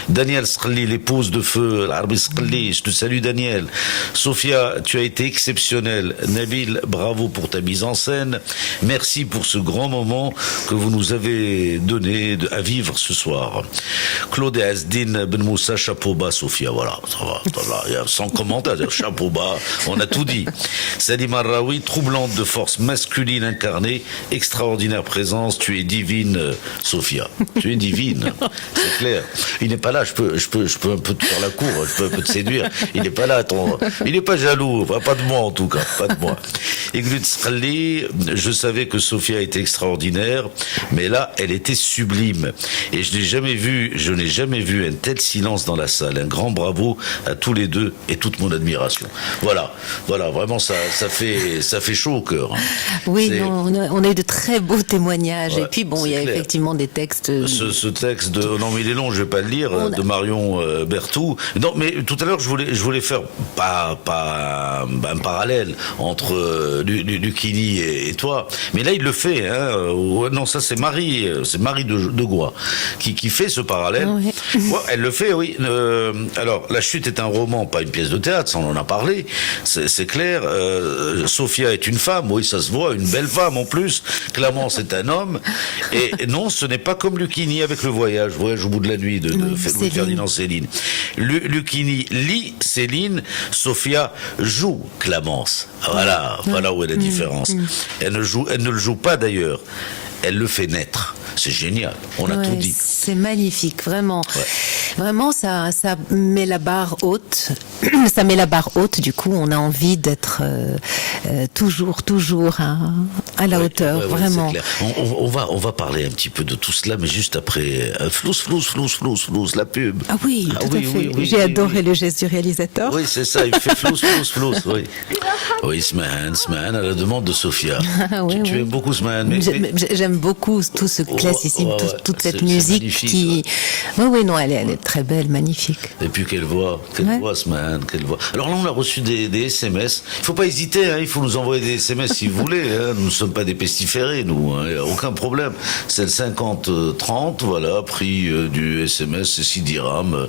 Daniel Skhli, l'épouse de feu, l'Arbi Skhli, je te salue Daniel. Sophia, tu as été exceptionnelle. Nabil, bravo pour ta mise en scène. Merci pour ce grand moment que vous nous avez donné à vivre ce soir. Claude Asdin Ben Moussa, chapeau bas, Sophia, voilà, ça va, il y a sans commentaire, chapeau bas, on a tout dit. Salim Arraoui, troublante de force masculine incarnée, extraordinaire présence, tu es divine, Sophia. Tu es divine. C'est clair. Il n'est pas là, je peux un peu te faire la cour, je peux un peu te séduire. Il n'est pas là, il n'est pas jaloux, enfin, pas de moi en tout cas, pas de moi. Et Glut Skhli, je savais que Sophia était extraordinaire, mais là, elle était sublime. Et je n'ai jamais vu un tel silence dans la salle. Un grand bravo à tous les deux et toute mon admiration. Voilà, vraiment ça fait chaud au cœur. Hein. Oui, on a eu de très beaux témoignages. Ouais, et puis bon, il y a effectivement des texes. Ce texte de non mais il est long, je vais pas le lire, de Marion Berthoud. Non, mais tout à l'heure je voulais faire pas un parallèle entre Lucchini et toi. Mais là il le fait. Hein. Non, ça c'est Marie de Gois qui fait ce parallèle. Oui. Ouais, elle le fait, oui. Alors La Chute est un roman, pas une pièce de théâtre, ça on en a parlé. C'est clair. Sophia est une femme, oui, ça se voit, une belle femme en plus. Clémence est un homme. Et non, ce n'est pas comme Lucchini avec le voyage au bout de la nuit de Louis-Ferdinand Céline. Lucchini lit Céline, Sophia joue Clémence. Voilà où est la différence. Elle ne le joue pas d'ailleurs. Elle le fait naître. C'est génial. On a tout dit. C'est magnifique, vraiment. Ouais. Vraiment, ça met la barre haute. Ça met la barre haute. Du coup, on a envie d'être toujours à la hauteur, vraiment. C'est clair. On va parler un petit peu de tout cela, mais juste après flous, la pub. Ah oui, tout à fait. Oui, j'ai adoré le geste du réalisateur. Oui, c'est ça. Il fait flous, oui. Oui, Smahan, à la demande de Sophia. Tu aimes beaucoup Smahan. J'aime beaucoup tout ce classicisme, toute cette musique qui... Oui, non, elle est très belle, magnifique. Et puis quelle voix, Smahan, quelle voix. Alors là, on a reçu des SMS. Il ne faut pas hésiter, hein, il faut nous envoyer des SMS si vous voulez. Hein. Nous ne sommes pas des pestiférés, nous. Il n'y a aucun problème. C'est le 50-30, voilà, prix du SMS, c'est 6 dirhams,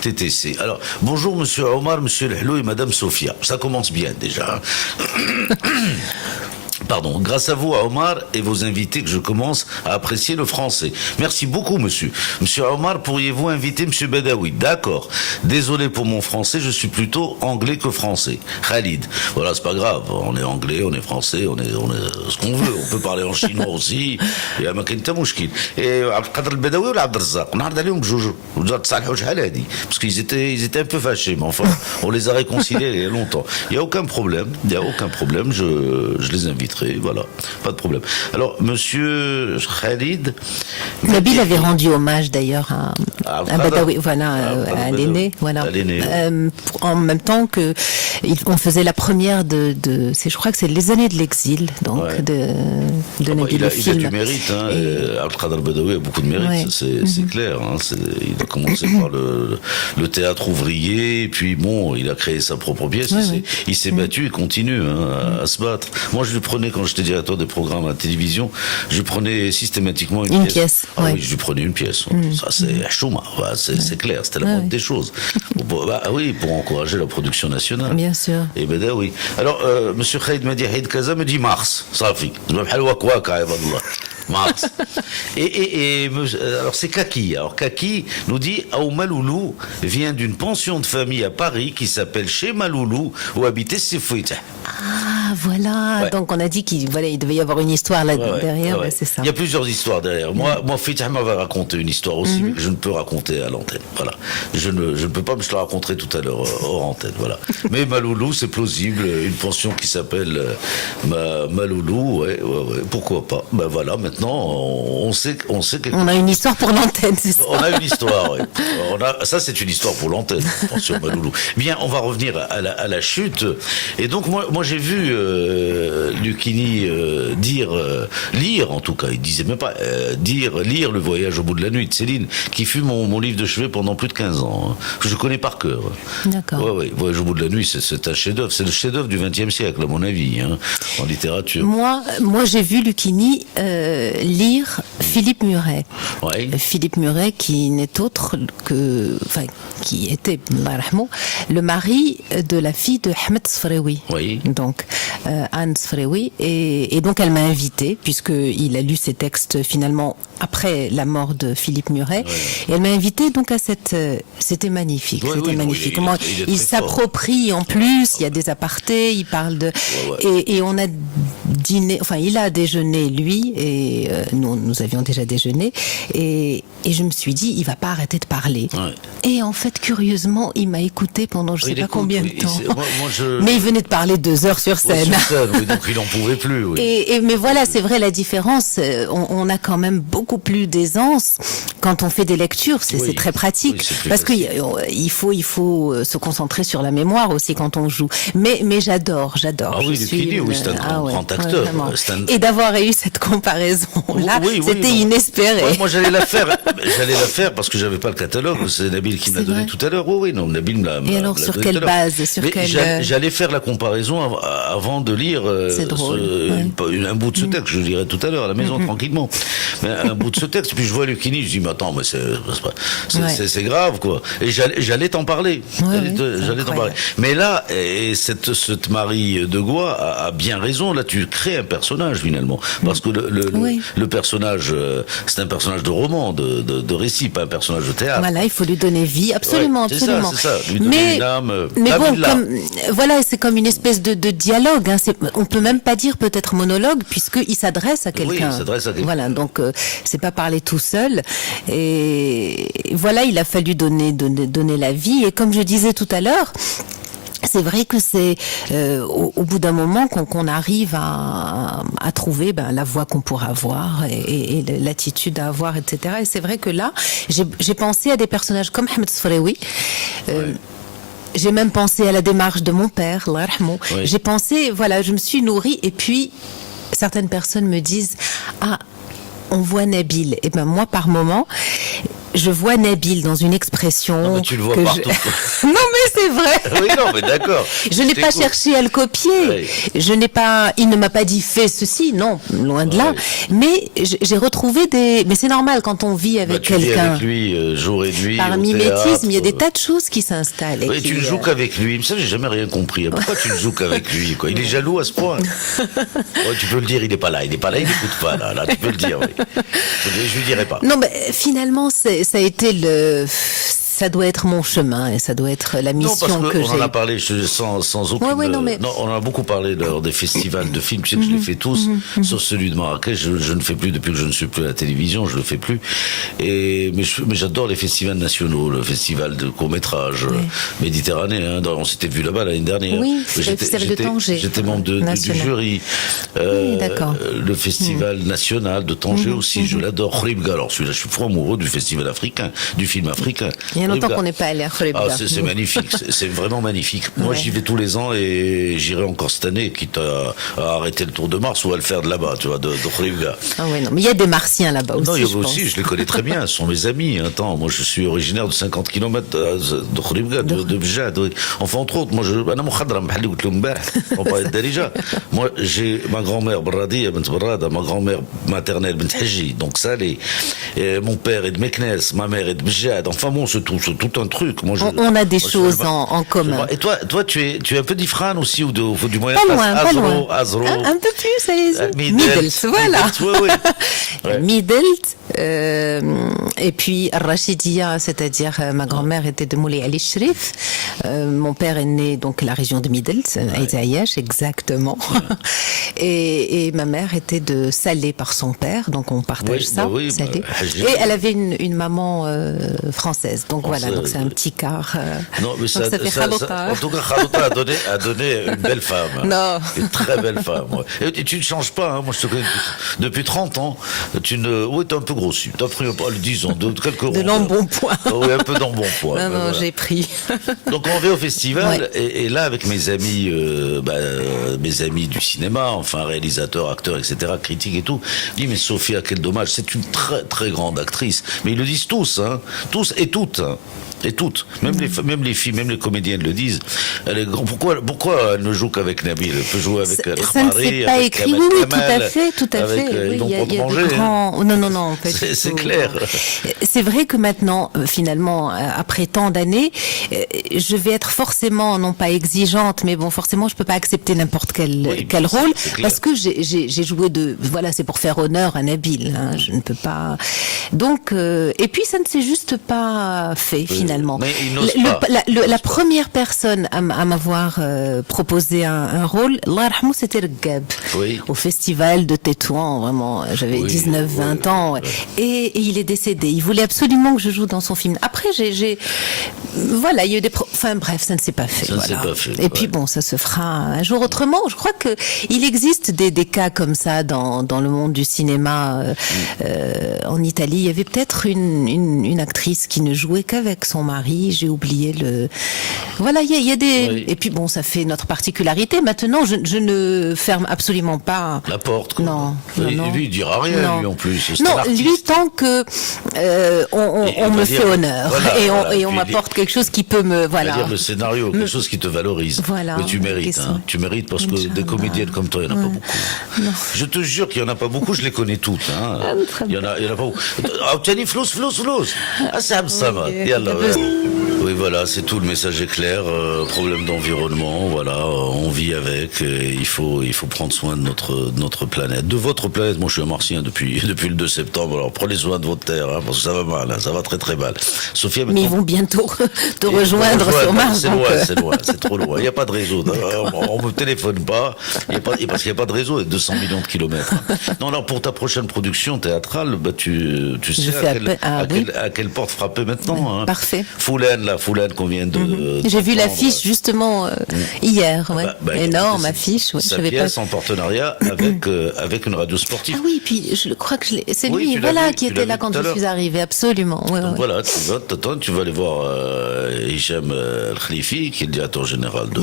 TTC. Alors, bonjour Monsieur Omar, Monsieur Lhelou et Madame Sophia. Ça commence bien déjà. Pardon, grâce à vous, à Omar et vos invités, que je commence à apprécier le français. Merci beaucoup, monsieur. Monsieur Omar, pourriez-vous inviter monsieur Badawi? D'accord. Désolé pour mon français, je suis plutôt anglais que français. Khalid. Voilà, c'est pas grave. On est anglais, on est français, on est ce qu'on veut. On peut parler en chinois aussi. Il y a Makinta Mouchkil. Et Abdelkader Badawi ou Abdelrazak. On a regardé un jour. Parce qu'ils étaient un peu fâchés, mais enfin, on les a réconciliés il y a longtemps. Il n'y a aucun problème. Je les inviterai. Voilà, pas de problème. Alors, monsieur Khalid... Nabil avait rendu hommage d'ailleurs à Badawi, à l'aîné, voilà. En même temps que on faisait la première je crois que c'est Les années de l'exil, donc de Nabil, le film. Il a du mérite, hein. Abdelkader Badawi a beaucoup de mérite, c'est clair. Hein. Il a commencé par le théâtre ouvrier, et puis bon, il a créé sa propre pièce. Il s'est battu et continue à se battre. Moi, je le prenais quand j'étais directeur des programmes à la télévision, je prenais systématiquement une pièce. Oui, je lui prenais une pièce. Ça, c'est Chouma. C'est clair, c'était la moindre des choses. Oui, pour encourager la production nationale. Bien sûr. Et oui. Alors, monsieur Khalid Madi Haïd Kaza me dit Mars. Safi. Mars. Alors c'est Kaki. Alors Kaki nous dit Aoumaloulou vient d'une pension de famille à Paris qui s'appelle chez Maloulou où habitait Sifouita. voilà. Ouais. Donc on a dit qu'il devait y avoir une histoire là derrière. Ouais. C'est ça. Il y a plusieurs histoires derrière. Moi, Fitah m'avait raconté une histoire aussi, mais que je ne peux raconter à l'antenne. Voilà. Je ne peux pas, mais je la raconterai tout à l'heure hors antenne. Voilà. Mais Maloulou, c'est plausible. Une pension qui s'appelle Maloulou, ouais. Pourquoi pas? Ben voilà, maintenant, on sait quelque On a une histoire pour l'antenne, c'est ça. On a une histoire, oui. Ça, c'est une histoire pour l'antenne, pension Maloulou. Bien, on va revenir à la chute. Et donc, moi j'ai vu Lucchini lire, en tout cas, il disait même pas, lire Le Voyage au bout de la nuit de Céline, qui fut mon livre de chevet pendant plus de 15 ans, que je connais par cœur. D'accord. Oui, Voyage au bout de la nuit, c'est un chef-d'œuvre. C'est le chef-d'œuvre du XXe siècle, à mon avis, en littérature. Moi, j'ai vu Lucchini lire Philippe Muret. Ouais. Philippe Muret, qui n'est autre qui était, le mari de la fille de Ahmed Sfraoui. Oui. Donc, Anne Sfraoui. Et donc, elle m'a invitée, puisqu'il a lu ses textes finalement après la mort de Philippe Muret. Ouais. Et elle m'a invitée donc à c'était magnifique. Ouais, c'était magnifique. Comment il s'approprie en plus, il y a des apartés, il parle de. Et on a dîné, il a déjeuné, lui, et nous avions déjà déjeuné. Et je me suis dit, il va pas arrêter de parler. Ouais. Et en fait, curieusement, il m'a écouté pendant je sais pas combien de temps. Mais il venait de parler 2 heures sur scène. Oui, donc il n'en pouvait plus. Oui. Mais voilà, c'est vrai, la différence, on a quand même beaucoup plus d'aisance quand on fait des lectures. C'est très pratique. Parce qu'il faut se concentrer sur la mémoire aussi quand on joue. Mais j'adore. Ah oui, Lucchini, c'est un grand acteur. Et d'avoir eu cette comparaison-là, c'était inespéré. Ouais, moi, j'allais la faire parce que j'avais pas le catalogue. C'est Nabil qui me l'a donné tout à l'heure. Oui, non, Nabil me l'a. Et alors, sur quelle base? J'allais faire la comparaison avant de lire un bout de ce texte. Je lirai tout à l'heure à la maison tranquillement. Mais un bout de ce texte. Puis je vois Lucchini, je dis mais attends, mais c'est grave quoi. Et j'allais t'en parler. J'allais t'en parler. Mais là, cette Marie de Gois a bien raison. Là, tu crées un personnage finalement, parce que le personnage, c'est un personnage de roman, de récit, pas un personnage de théâtre. Voilà, il faut lui donner vie, absolument, absolument. C'est ça. Lui donner une âme. Mais bon, c'est comme une espèce de dialogue. On peut même pas dire peut-être monologue, puisqu'il s'adresse à quelqu'un. Oui, il s'adresse à quelqu'un. Voilà, donc c'est pas parler tout seul. Et voilà, il a fallu donner la vie. Et comme je disais tout à l'heure, c'est vrai que c'est au bout d'un moment qu'on arrive à trouver la voix qu'on pourra avoir et l'attitude à avoir, etc. Et c'est vrai que là, j'ai pensé à des personnages comme Ahmed Sfraoui. J'ai même pensé à la démarche de mon père, Allah yarhamou. J'ai pensé, je me suis nourrie. Et puis, certaines personnes me disent, on voit Nabil. Et moi, par moment, je vois Nabil dans une expression. Non, mais tu le vois partout. Non, mais c'est vrai. Oui, non, mais d'accord. Je n'ai pas cherché à le copier. Il ne m'a pas dit fais ceci. Non, loin de là. Mais j'ai retrouvé mais c'est normal quand on vit avec quelqu'un. Tu vis avec lui jour et nuit. Par mimétisme, il y a des tas de choses qui s'installent. Oui, tu ne joues qu'avec lui. Ça, j'ai jamais rien compris. Pourquoi tu ne joues qu'avec lui, quoi? Il est jaloux à ce point. Tu peux le dire, il n'est pas là. Il n'écoute pas, là. Tu peux le dire, oui. Je lui dirai pas. Non, mais finalement, ça a été ça doit être mon chemin et ça doit être la mission que j'ai. On en a parlé sans aucun. Non, on en a beaucoup parlé lors des festivals de films. Tu sais que je les fais tous, sauf celui de Marrakech. Je ne fais plus depuis que je ne suis plus à la télévision. Je le fais plus. Mais j'adore les festivals nationaux, le festival de court-métrage méditerranéen. On s'était vu là-bas l'année dernière. Oui, le festival de Tanger. J'étais membre du jury. D'accord. Le festival national de Tanger aussi, je l'adore. Khouribga, alors celui-là, je suis fou amoureux du festival africain, du film africain. Il y a longtemps qu'on n'est pas allé à Khouribga. C'est magnifique, c'est vraiment magnifique. Moi, j'y vais tous les ans et j'irai encore cette année, quitte à arrêter le Tour de Mars ou à le faire de là-bas, tu vois, de Khouribga. Ah ouais, non, mais il y a des Martiens là-bas aussi. Non, il y a aussi, je les connais très bien, ce sont mes amis. Attends, moi, je suis originaire de 50 km de Khouribga, de Bjad. Enfin, entre autres, moi, on parlait de Darija. Moi, j'ai ma grand-mère Bradia bint Barada, ma grand-mère maternelle bint Haji. Donc ça, mon père est de Meknes, ma mère est de Bjad. Enfin bon, c'est tout un truc. Moi, on a des choses en commun. Et toi, tu es un peu d'Ifrane aussi ou du moyen pas loin. Azro. Un peu plus, allez-y. Midelt, voilà. Midelt, Et puis Rachidia, c'est-à-dire ma grand-mère était de Moulay Ali Shrif. Mon père est né donc la région de Midelt, Aïzaïach, exactement. Et ma mère était de Salé par son père, donc on partage ça. Salé. Et elle avait une maman française, donc voilà, donc c'est un petit quart. Non, mais ça fait Khalota. En tout cas, Khalota a donné une belle femme. Non. Une très belle femme. Ouais. Et tu ne changes pas, hein. Moi je te connais depuis 30 ans. Oui, t'es un peu grossi. T'as pris, disons, de quelques ronds. De l'embonpoint. Oui, un peu d'embonpoint. Non, voilà. j'ai pris. Donc on va au festival, et là avec mes amis du cinéma, enfin réalisateurs, acteurs, etc., critiques et tout, je dis mais Sophia, quel dommage, c'est une très très grande actrice. Mais ils le disent tous, hein, tous et toutes. Hein. Et toutes, même les filles, même les comédiennes le disent. Pourquoi elle ne joue qu'avec Nabil? Elle peut jouer avec ça ne s'est pas écrit. Oui, tout à fait. Ils vont pas te manger. Non, c'est clair. C'est vrai que maintenant, finalement, après tant d'années, je vais être forcément, non pas exigeante, mais bon, forcément, je peux pas accepter n'importe quel rôle, parce que j'ai joué voilà, c'est pour faire honneur à Nabil. Hein, je ne peux pas. Donc, et puis ça ne s'est juste pas fait finalement. Mais la première personne à m'avoir proposé un rôle, Allah yarhamou, c'était Regab, au festival de Tétouan, vraiment, j'avais 19-20 ans, et il est décédé. Il voulait absolument que je joue dans son film. Après, voilà, il y a eu enfin bref, ça ne s'est pas fait. Et puis bon, ça se fera un jour autrement. Je crois que il existe des cas comme ça dans le monde du cinéma. En Italie, il y avait peut-être une actrice qui ne jouait qu'avec son mari, j'ai oublié voilà, il y a des... Et puis bon, ça fait notre particularité. Maintenant, je ne ferme absolument pas... La porte, quoi. Non. Lui, il dira rien, lui, en plus. Non, lui, tant que on me fait honneur, et on m'apporte quelque chose qui peut me... Voilà. C'est-à-dire le scénario, quelque chose qui te valorise. Voilà. Mais tu mérites, hein. Tu mérites, parce que des comédiennes comme toi, il n'y en a pas beaucoup. Non. Je te jure qu'il n'y en a pas beaucoup, je les connais toutes. Hein. Il y en a pas beaucoup. Obtenez flous. Ah, ça va. Oui, voilà, c'est tout, le message est clair. Problème d'environnement, voilà, on vit avec. Il faut prendre soin de notre planète. De votre planète, moi je suis un martien depuis le 2 septembre, alors prenez soin de votre terre, hein, parce que ça va mal, hein, ça va très très mal. Sophia, mais ils vont bientôt te rejoindre sur Mars. C'est loin, c'est trop loin. Il n'y a pas de réseau. On ne me téléphone pas, parce qu'il n'y a pas de réseau, il y a 200 millions de kilomètres. Non, alors pour ta prochaine production théâtrale, tu sais à quelle porte frapper maintenant. Hein. Parfait. Foulane qu'on vient de... J'ai vu l'affiche justement hier. Énorme affiche. Sa pièce en partenariat avec une radio sportive. Ah oui, puis je crois que c'est lui qui était là quand je suis arrivée, absolument. Donc voilà, tu vas aller voir Hicham El-Khalifi, qui est le directeur général de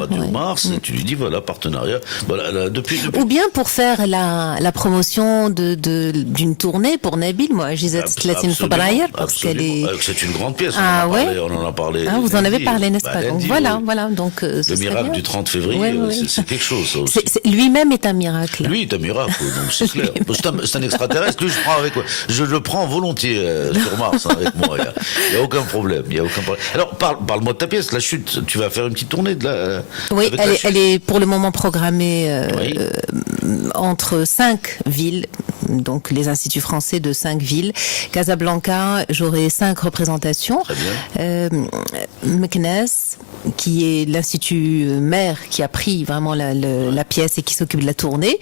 Radio Mars, et tu lui dis voilà, partenariat. Voilà, depuis... Ou bien pour faire la promotion d'une tournée pour Nabil, moi, Gisette Tlatin Fobrayer, parce qu'elle est... C'est une grande pièce, on en a parlé. Ah, vous en avez parlé, n'est-ce pas? Donc voilà. Donc, le miracle du 30 février, c'est quelque chose, ça aussi. Lui-même est un miracle. Lui est un miracle, donc c'est clair. C'est un extraterrestre, lui je le prends volontiers sur Mars avec moi, il n'y a aucun problème. Alors, parle-moi de ta pièce, La Chute, tu vas faire une petite tournée de la... Oui, elle est pour le moment programmée entre 5 villes, donc les instituts français de 5 villes. Casablanca, j'aurai 5 représentations. Très bien. Meknes, qui est l'institut mère qui a pris vraiment la pièce et qui s'occupe de la tournée,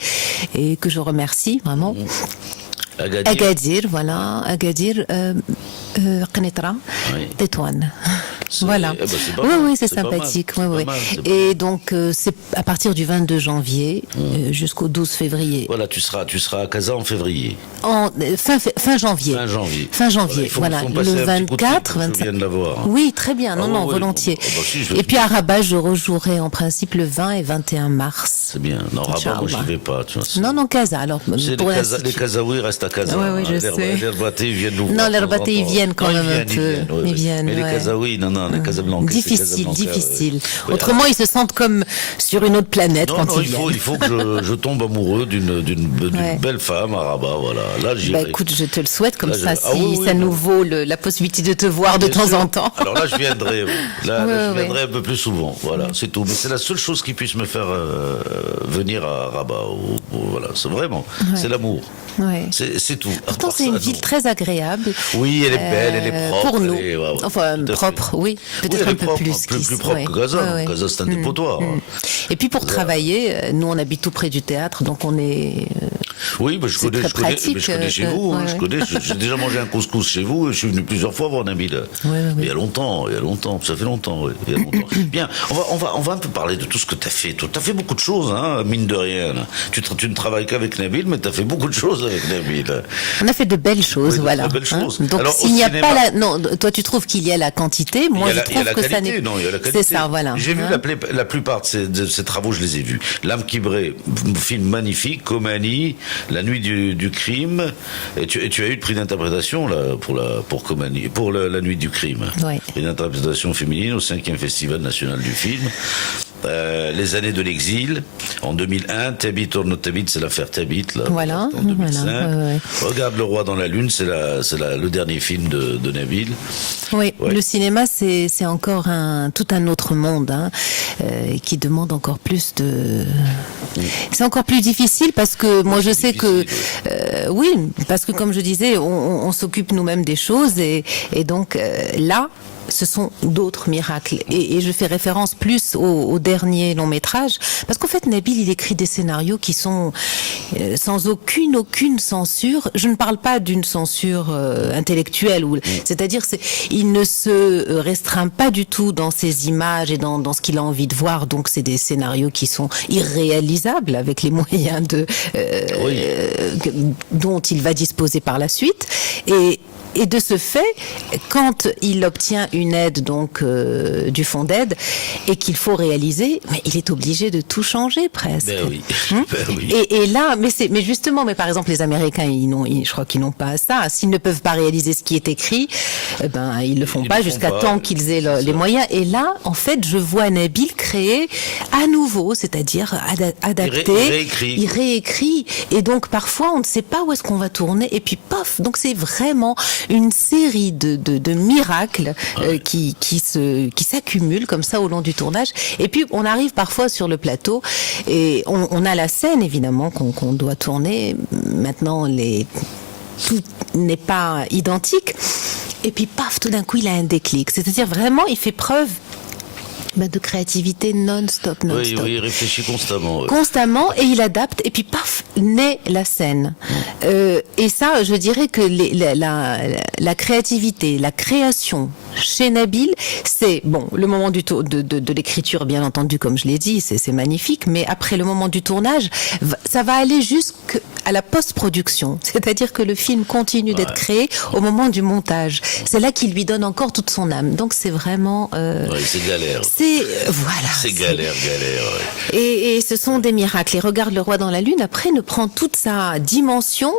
et que je remercie vraiment. Agadir, voilà. Agadir, Qnitra, Tétouan. Voilà. Oui, c'est sympathique. Et donc, c'est à partir du 22 janvier jusqu'au 12 février. Voilà, tu seras à Casa en février. Fin janvier. Fin janvier, voilà. Le 24, 25. Je viens de la voir. Oui, très bien. Non, volontiers. Et puis à Rabat, je rejouerai en principe le 20 et 21 mars. C'est bien. Non, Rabat, moi, je n'y vais pas. Tu vois, non, Casa. Alors, les Kazaouis restent à Casa. Oui, je sais. Les Herbatés, ils viennent nous voir. Non, les Herbatés, ils viennent quand même un peu. Ils viennent. Mais les Kazaouis, non, les Casablancais. Difficile. Autrement, ils se sentent comme sur une autre planète quand ils viennent. Il faut que je tombe amoureux d'une belle femme à Rabat, voilà. Là, j'irai. Écoute, je te le souhaite comme ça, si ça nous vaut la possibilité de te voir de temps en temps. Alors là, je viendrai. Je viendrai un peu plus souvent. Voilà, c'est tout. Mais c'est la seule chose qui puisse me faire venir à Rabat. Voilà, c'est vraiment, c'est l'amour. Ouais. C'est tout. Pourtant, c'est une ville très agréable. Oui, elle est belle, elle est propre. Pour nous. Enfin, propre, oui. Peut-être un peu plus. Plus propre que Gaza. Gaza, c'est un dépotoir. Et puis, pour travailler, nous, on habite tout près du théâtre, donc on est... Oui, mais je connais chez vous. J'ai déjà mangé un couscous chez vous. Je suis venu plusieurs fois voir Nabil. Il y a longtemps. Ça fait longtemps. Il y a longtemps. Bien, on va un peu parler de tout ce que tu as fait. Tu as fait beaucoup de choses, hein, mine de rien. Tu ne travailles qu'avec Nabil, mais tu as fait beaucoup de choses avec Nabil. On a fait de belles choses, voilà. De belles choses. Donc, alors, s'il n'y a pas la... Non, toi, tu trouves qu'il y a la quantité. Moi, je trouve que ça n'est... Non, il y a la qualité. C'est ça, voilà. J'ai vu la plupart de ces travaux, je les ai vus. L'âme qui brille, film magnifique. Komani, La nuit du crime. Et tu as eu le prix d'interprétation là, pour Komani, pour la nuit du crime. Ouais. Prix d'interprétation féminine au 5e Festival national du film. Les années de l'exil, en 2001, Tabit or not Tabit, c'est l'affaire Tabit, là, voilà, en 2005. Voilà, Regarde Le Roi dans la Lune, c'est le dernier film de Nabil. Oui, le cinéma, c'est encore tout un autre monde, hein, qui demande encore plus de... C'est encore plus difficile parce que moi je sais que... oui, parce que comme je disais, on s'occupe nous-mêmes des choses et donc là... Ce sont d'autres miracles. Et je fais référence plus au dernier long métrage, parce qu'en fait, Nabil, il écrit des scénarios qui sont sans aucune censure. Je ne parle pas d'une censure intellectuelle, c'est-à-dire il ne se restreint pas du tout dans ses images et dans ce qu'il a envie de voir. Donc, c'est des scénarios qui sont irréalisables avec les moyens dont il va disposer par la suite. Et de ce fait, quand il obtient une aide donc du fonds d'aide et qu'il faut réaliser, mais il est obligé de tout changer presque. Ben oui. Et là, mais justement, par exemple les Américains, je crois qu'ils n'ont pas ça. S'ils ne peuvent pas réaliser ce qui est écrit, ils le font pas jusqu'à temps qu'ils aient les moyens. Et là, en fait, je vois Nabil créer à nouveau, c'est-à-dire adapter, il réécrit. Et donc parfois, on ne sait pas où est-ce qu'on va tourner. Et puis paf, donc c'est vraiment une série de miracles qui s'accumulent comme ça au long du tournage. Et puis on arrive parfois sur le plateau et on a la scène évidemment qu'on doit tourner. Maintenant tout n'est pas identique. Et puis paf, tout d'un coup il a un déclic. C'est-à-dire vraiment il fait preuve de créativité non-stop. Oui, il réfléchit constamment. Constamment, et il adapte, et puis paf, naît la scène. Et ça, je dirais que la créativité, la création chez Nabil, c'est, le moment de l'écriture, bien entendu, comme je l'ai dit, c'est magnifique, mais après le moment du tournage, ça va aller jusqu'à la post-production. C'est-à-dire que le film continue d'être créé au moment du montage. C'est là qu'il lui donne encore toute son âme. Donc c'est vraiment... c'est galère. C'est galère. Et ce sont des miracles. Et regarde Le Roi dans la Lune, après, ne prend toute sa dimension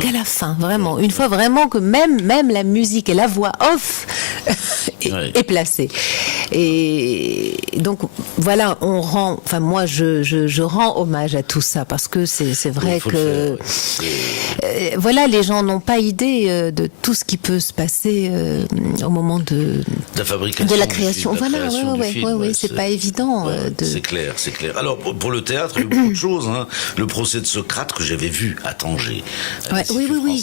qu'à la fin, vraiment. Une fois vraiment que même la musique et la voix off est placée. Et donc, voilà, moi, je rends hommage à tout ça, parce que c'est vrai que... voilà, les gens n'ont pas idée de tout ce qui peut se passer au moment de la fabrication, de la création. C'est pas évident. C'est clair. Alors, pour le théâtre, il y a eu beaucoup de choses. Hein. Le procès de Socrate que j'avais vu à Tanger. Oui,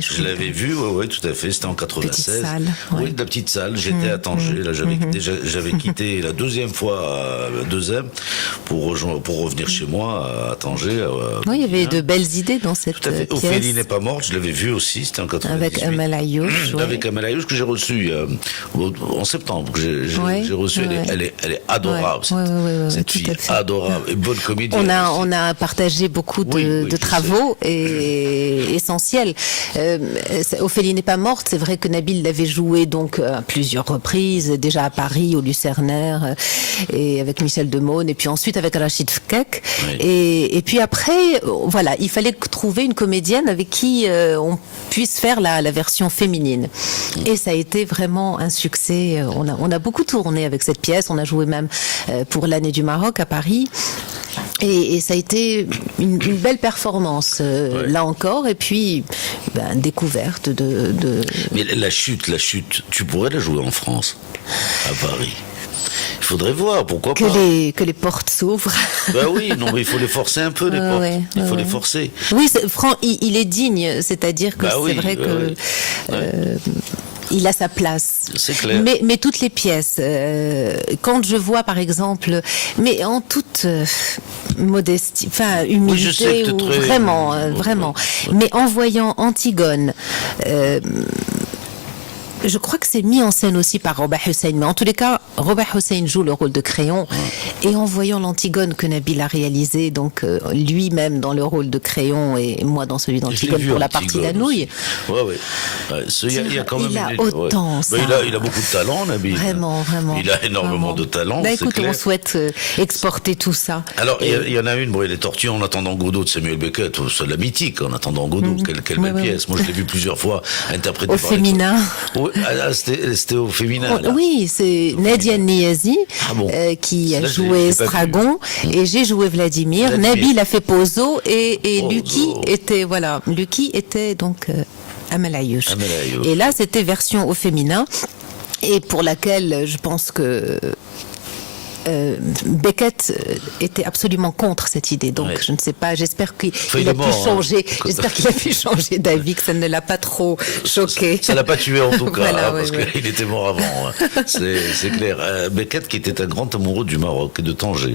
je l'avais vu, tout à fait. C'était en 96. Petite salle. Oui, de la petite salle. J'étais à Tanger. Là, j'avais quitté la deuxième fois, pour revenir chez moi à Tanger. Il y avait de belles idées dans cette pièce. Ophélie n'est pas morte. Je l'avais vue aussi. C'était en 98. Avec Amal Ayouch. Avec Amal Ayouch que j'ai reçu en septembre. J'ai reçu. Elle est adorable. Cette fille adorable et bonne comédienne. On a partagé beaucoup de travaux et essentiels. Ophélie n'est pas morte. C'est vrai que Nabil l'avait joué donc à plusieurs reprises, déjà à Paris, au Lucernaire, et avec Michel Demeaume, et puis ensuite avec Rachid Fkek. Et puis après, voilà, il fallait trouver une comédienne avec qui on puisse faire la version féminine. Et ça a été vraiment un succès. On a beaucoup tourné avec cette pièce. On a joué même pour l'année du Maroc à Paris. Et ça a été une belle performance, là encore, et puis découverte de... Mais la chute, tu pourrais la jouer en France, à Paris. Il faudrait voir, pourquoi que pas. Que les portes s'ouvrent. Ben oui, non, mais il faut les forcer un peu, les portes. Ouais, il faut les forcer. Oui, il est digne, c'est-à-dire que c'est vrai que il a sa place. C'est clair. Mais toutes les pièces, quand je vois par exemple, mais en toute modestie, enfin humilité, oui, je sais que ou très... vraiment. Mais en voyant Antigone. Je crois que c'est mis en scène aussi par Robert Hussein, mais en tous les cas, Robert Hussein joue le rôle de Créon, et en voyant l'Antigone que Nabil a réalisé, donc lui-même dans le rôle de Créon et moi dans celui d'Antigone pour la partie d'Anouilh. Oui. Il y a quand même. Il a autant. Ça. Il a beaucoup de talent, Nabil. Vraiment. Il a énormément de talent. Écoute, clair. on souhaite exporter tout ça. Alors, il y en a une, Les Tortues en attendant Godot de Samuel Beckett, c'est la mythique, En attendant Godot, quelle belle pièce. Moi, je l'ai vu plusieurs fois interprétée au féminin. C'était au féminin. Là. Oui, c'est Nadia Niazi qui a joué Stragon et j'ai joué Vladimir. Nabil a fait Pozo et Lucky était donc Amal Ayouch. Et là, c'était version au féminin et pour laquelle je pense que Beckett était absolument contre cette idée, donc je ne sais pas. J'espère qu'il a pu changer. J'espère qu'il a pu changer d'avis, que ça ne l'a pas trop choqué. Ça l'a pas tué en tout cas, parce qu'il était mort avant. C'est clair. Beckett, qui était un grand amoureux du Maroc et de Tanger,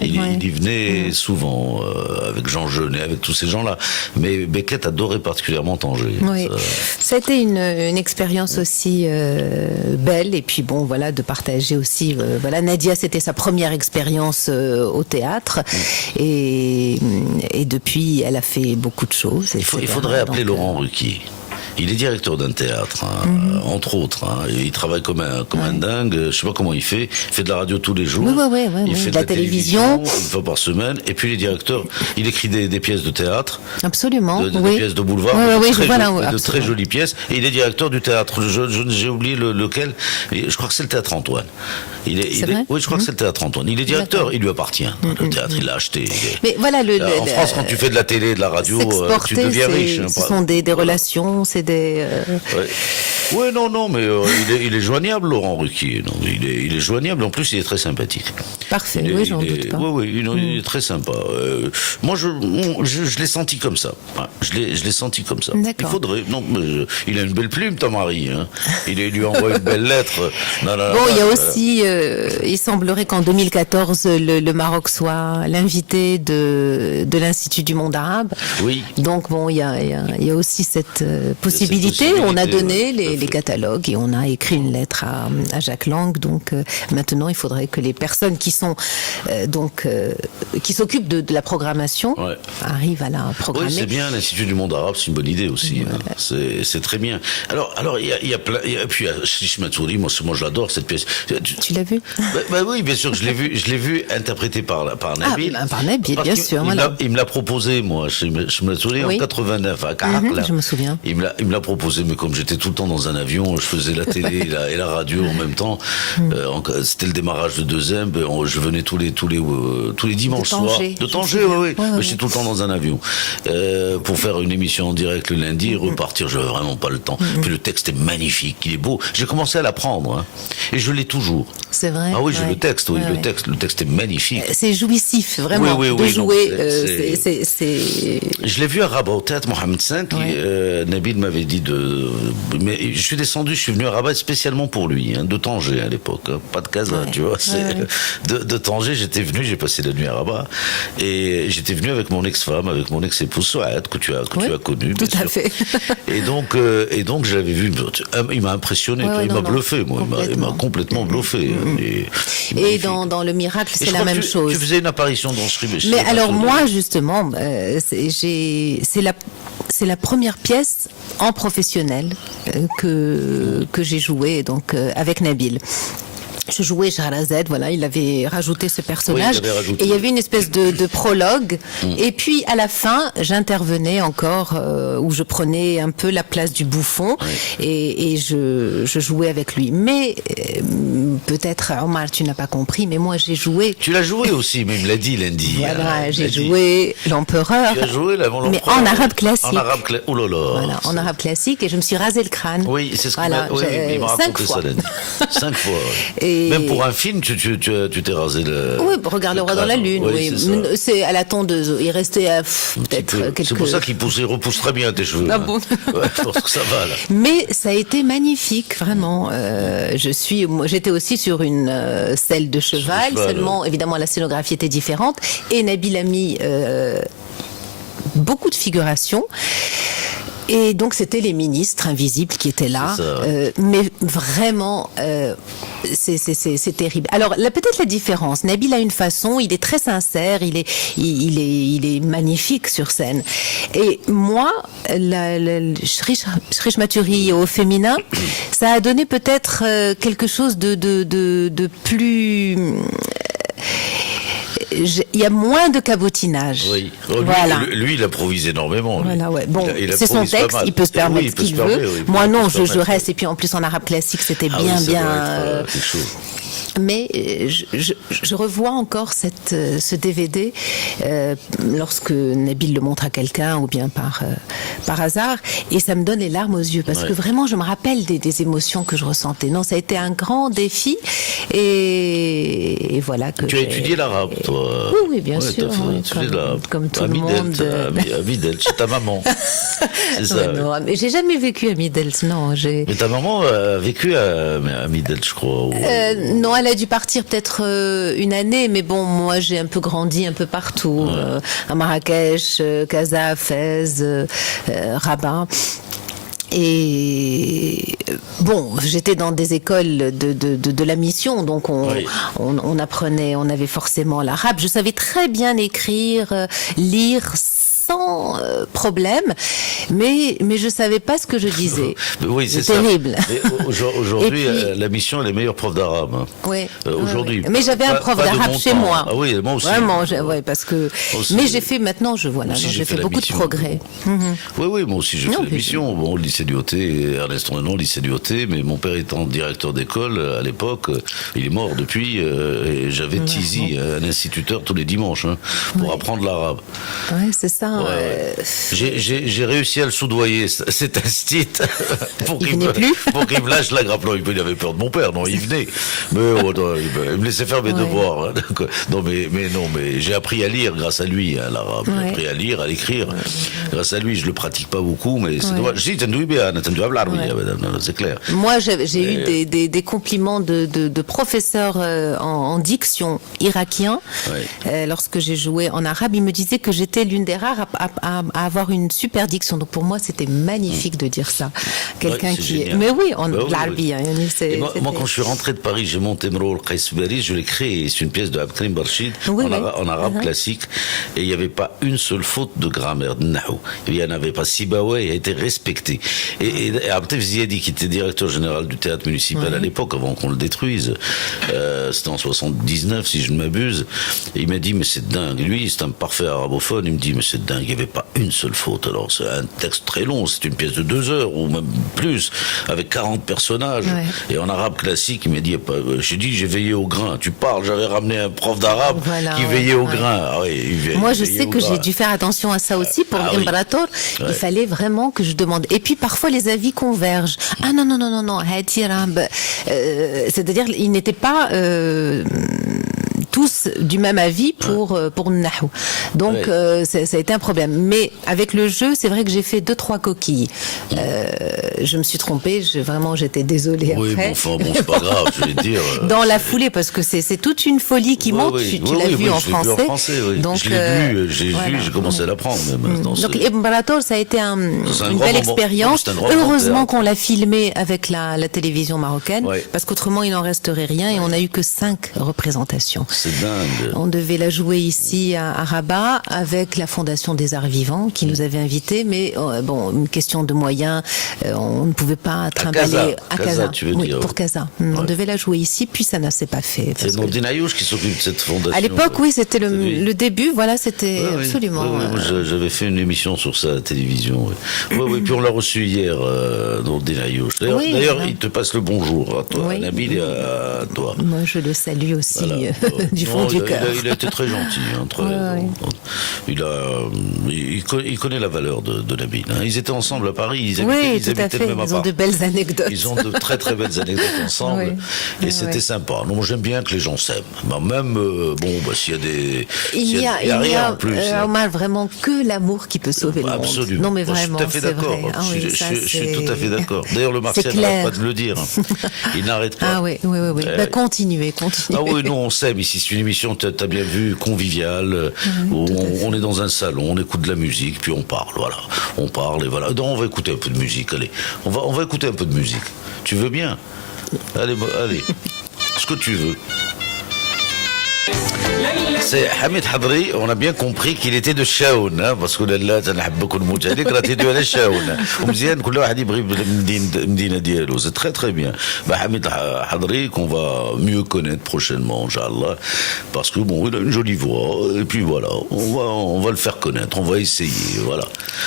il y venait souvent avec Jean Genet, avec tous ces gens-là. Mais Beckett adorait particulièrement Tanger. Oui. C'était une expérience aussi belle, et puis de partager aussi. Nadia, c'était sa première expérience au théâtre et depuis elle a fait beaucoup de choses. Il faudrait appeler Laurent Ruquier. Il est directeur d'un théâtre, entre autres. Il travaille comme un dingue. Je sais pas comment il fait. Il fait de la radio tous les jours. Il fait de la télévision une fois par semaine. Et puis il est directeur. Il écrit des pièces de théâtre. Absolument. Des pièces de boulevard. De très jolies pièces. Et il est directeur du théâtre. J'ai oublié lequel. Je crois que c'est le Théâtre Antoine. Oui, je crois que c'est le Théâtre Antoine. Il est directeur. Il lui appartit. Le théâtre, il l'a acheté. Mais voilà, en France, quand tu fais de la télé et de la radio, tu deviens riche. Ce sont des relations, c'est des... Oui, non, mais il est joignable, Laurent Ruquier. Non, il est joignable. En plus, il est très sympathique. Parfait, j'en doute pas. Oui, il est très sympa. Moi, je l'ai senti comme ça. Je l'ai senti comme ça. Il faudrait... Non, mais, il a une belle plume, ton mari. Il lui envoie une belle lettre. Il y a aussi... il semblerait qu'en 2014, le Maroc soit l'invité de l'Institut du monde arabe. Oui. Donc, il y a aussi cette possibilité. On a donné les catalogues et on a écrit une lettre à Jacques Lang. Donc, maintenant, il faudrait que les personnes qui sont qui s'occupent de la programmation arrivent à la programmer. Oui, c'est bien, l'Institut du monde arabe, c'est une bonne idée aussi. C'est très bien. Alors, il y a plein... Et puis, Chiche Matsouri, moi, je l'adore, cette pièce. Tu l'as vu? Oui, bien sûr que je l'ai vu interprété par Nabil. Par Nabil, bien sûr. Il me l'a proposé, moi, je me souviens, en 89, à Carak. Je me souviens. Il me l'a proposé, mais comme j'étais tout le temps dans un avion, je faisais la télé et la radio en même temps. C'était le démarrage de deuxième. Je venais tous les dimanches soirs. De Tanger, oui. J'étais tout le temps dans un avion. Pour faire une émission en direct le lundi et repartir, j'avais vraiment pas le temps. Puis le texte est magnifique, il est beau. J'ai commencé à l'apprendre, et je l'ai toujours. C'est vrai. Ah oui, j'ai le texte, le texte est magnifique. C'est jouissif, vraiment, de jouer. Je l'ai vu à Rabat, au théâtre Mohamed V. Nabil m'avait dit mais je suis venu à Rabat spécialement pour lui, de Tanger à l'époque, pas de Casa, tu vois. De Tanger, j'ai passé la nuit à Rabat, et j'étais venu avec mon ex-femme, avec mon ex-épouse Souad, que tu as connue. Tout à fait. Et donc je l'avais vu, il m'a impressionné, il m'a bluffé, moi, il m'a complètement bluffé. Et dans Le Miracle, c'est la même chose. Tu faisais une apparition dans ce film. Mais alors moi, justement, c'est la première pièce en professionnel que j'ai jouée donc avec Nabil. Je jouais Shahrazad, il avait rajouté ce personnage. Et il y avait une espèce de prologue. Et puis, à la fin, j'intervenais encore, où je prenais un peu la place du bouffon. Et je jouais avec lui. Mais, peut-être, Omar, tu n'as pas compris, mais moi, j'ai joué. Tu l'as joué aussi, mais il me l'a dit lundi. Voilà, j'ai joué l'empereur. Tu as joué l'empereur. Mais en arabe classique. En arabe classique. Oh là là. Voilà, en arabe classique. Et je me suis rasé le crâne. Oui, c'est ce qu'il m'a raconté ça lundi. 5 fois. Même pour un film, tu t'es rasé le. Oui, regarde le roi dans la lune. Oui, c'est à la tondeuse. Il restait peut-être quelques. C'est pour ça qu'il repousse très bien tes cheveux. Ah bon. Ouais, je pense que ça va là. Mais ça a été magnifique, vraiment. J'étais aussi sur une selle de cheval. Seulement, évidemment, la scénographie était différente. Et Nabil a mis beaucoup de figurations. Et donc c'était les ministres invisibles qui étaient là, mais vraiment c'est terrible. Alors peut-être la différence, Nabil a une façon, il est très sincère, il est magnifique sur scène. Et moi, Shrish Maturi au féminin, ça a donné peut-être quelque chose de plus. Il y a moins de cabotinage. Oui. Voilà. Lui, il improvise énormément. Lui. Voilà, ouais. Bon, c'est son texte, il peut se permettre ce qu'il veut. Oui, moi, non, je reste. Et puis, en plus, en arabe classique, c'était bien. Mais je revois encore ce DVD lorsque Nabil le montre à quelqu'un ou bien par hasard, et ça me donne les larmes aux yeux parce que vraiment je me rappelle des émotions que je ressentais. Non, ça a été un grand défi et voilà que tu as étudié l'arabe, toi. Oui, bien sûr. Comme tout le monde. Amidel, c'est ta maman. C'est ça. Non, mais j'ai jamais vécu à Midels, non. Mais ta maman a vécu à Midels, je crois. Non, elle a dû partir peut-être une année, mais bon, moi j'ai un peu grandi un peu partout, à Marrakech, Casa, Fès, Rabat. Et bon, j'étais dans des écoles de la mission, donc on apprenait, on avait forcément l'arabe. Je savais très bien écrire, lire sans problème, mais je savais pas ce que je disais. Oui, c'est terrible. Aujourd'hui, la mission est les meilleurs profs d'arabe. Oui. Aujourd'hui. Mais j'avais un prof d'arabe chez moi. Ah oui, moi aussi. Vraiment, parce que. Mais j'ai fait maintenant, j'ai fait beaucoup de progrès. Oui, moi aussi j'ai fait la mission. Bon, au lycée du Hauté, Ernest Renan, lycée du Hauté, mais mon père étant directeur d'école à l'époque, il est mort depuis. Et j'avais Tizi, un instituteur tous les dimanches, pour apprendre l'arabe. Oui, c'est ça. J'ai réussi à le soudoyer, cet instit, pour qu'il me lâche la grappe. Non, il avait peur de mon père, non, il venait. Mais il me laissait faire mes devoirs. Non, mais j'ai appris à lire grâce à lui, l'arabe. J'ai appris à lire, à l'écrire. Grâce à lui, je le pratique pas beaucoup, mais c'est dommage. C'est clair. Moi, j'ai eu des compliments de professeurs en diction irakiens. Lorsque j'ai joué en arabe, ils me disaient que j'étais l'une des rares à avoir une super diction. Donc pour moi, c'était magnifique de dire ça. Quelqu'un qui. Génial. Mais oui, en l'arabe. Moi, quand je suis rentré de Paris, j'ai monté Mroul Qaisbari, je l'ai créé. C'est une pièce de Abdkrim Barchid en arabe classique. Et il n'y avait pas une seule faute de grammaire, de nahou. Il n'y en avait pas. Sibawayh a été respecté. Et Abdel Ziadi, qui était directeur général du théâtre municipal à l'époque, avant qu'on le détruise, c'était en 79, si je ne m'abuse, il m'a dit, mais c'est dingue. Lui, c'est un parfait arabophone. Il me dit, mais c'est dingue, il n'y avait pas une seule faute. Alors, c'est un texte très long, c'est une pièce de 2 heures, ou même plus, avec 40 personnages. Et en arabe classique, il m'a dit, j'ai dit, j'ai veillé au grain. Tu parles, j'avais ramené un prof d'arabe qui veillait au grain. Ah, moi, je sais que j'ai dû faire attention à ça aussi pour l'Imperator. Il fallait vraiment que je demande. Et puis, parfois, les avis convergent. Ah non, c'est-à-dire, ils n'étaient pas tous du même avis pour le nahou. Donc, ça a été un problème. Mais avec le jeu, c'est vrai que j'ai fait 2-3 coquilles. Je me suis trompée, j'étais désolée après. Oui, c'est pas grave, je vais dire. Dans la foulée, parce que c'est toute une folie qui monte. Tu l'as vu en français. Donc, je l'ai vu, j'ai commencé à l'apprendre. Donc, Imperator, ça a été une belle expérience. Heureusement qu'on l'a filmé avec la télévision marocaine, parce qu'autrement, il n'en resterait rien et on n'a eu que 5 représentations. C'est dingue. On devait la jouer ici à Rabat avec la Fondation des Arts Vivants qui nous avait invités, mais une question de moyens, on ne pouvait pas trimballer à Casa. Tu veux dire, pour Casa. On devait la jouer ici, puis ça ne s'est pas fait. C'est Nordine Ayouch qui s'occupe de cette fondation. À l'époque, oui, c'était le début, voilà, c'était absolument. J'avais fait une émission sur ça à la télévision. Oui, puis on l'a reçu hier, Nordine Ayouch. D'ailleurs, il te passe le bonjour à toi, à Nabil et à toi. Moi, je le salue aussi du fond du cœur. Il a été très gentil. Il connaît la valeur de Nabil. Ils étaient ensemble à Paris, ils habitaient le même appart. Ils ont de belles anecdotes. Ils ont de très très belles anecdotes ensemble. Et c'était sympa. Non, j'aime bien que les gens s'aiment. Même, s'il y a des... Il y a en plus. Omar, vraiment que l'amour qui peut sauver le monde. Absolument. Non, mais vraiment, je suis tout à fait d'accord. Je suis tout à fait d'accord. D'ailleurs, le Martial n'arrête pas de le dire. Il n'arrête pas. Ah oui. Continuez. Ah oui, nous on s'aime ici. C'est une émission, t'as bien vu, conviviale, où on est dans un salon, on écoute de la musique, puis on parle. Voilà, on parle et voilà. Donc on va écouter un peu de musique. Allez, on va écouter un peu de musique. Tu veux bien? Allez, ce que tu veux. C'est Hamid Hadri, on a bien compris qu'il était de Chaoun, parce que là, تنحبك ونموت عليك راه تيدوي على شاون ومزيان كل واحد يبغي المدينه ديالو. C'est très très bien. Hamid Hadri qu'on va mieux connaître prochainement, Inch'Allah, parce que il a une jolie voix, et puis voilà, on va le faire connaître, on va essayer, voilà.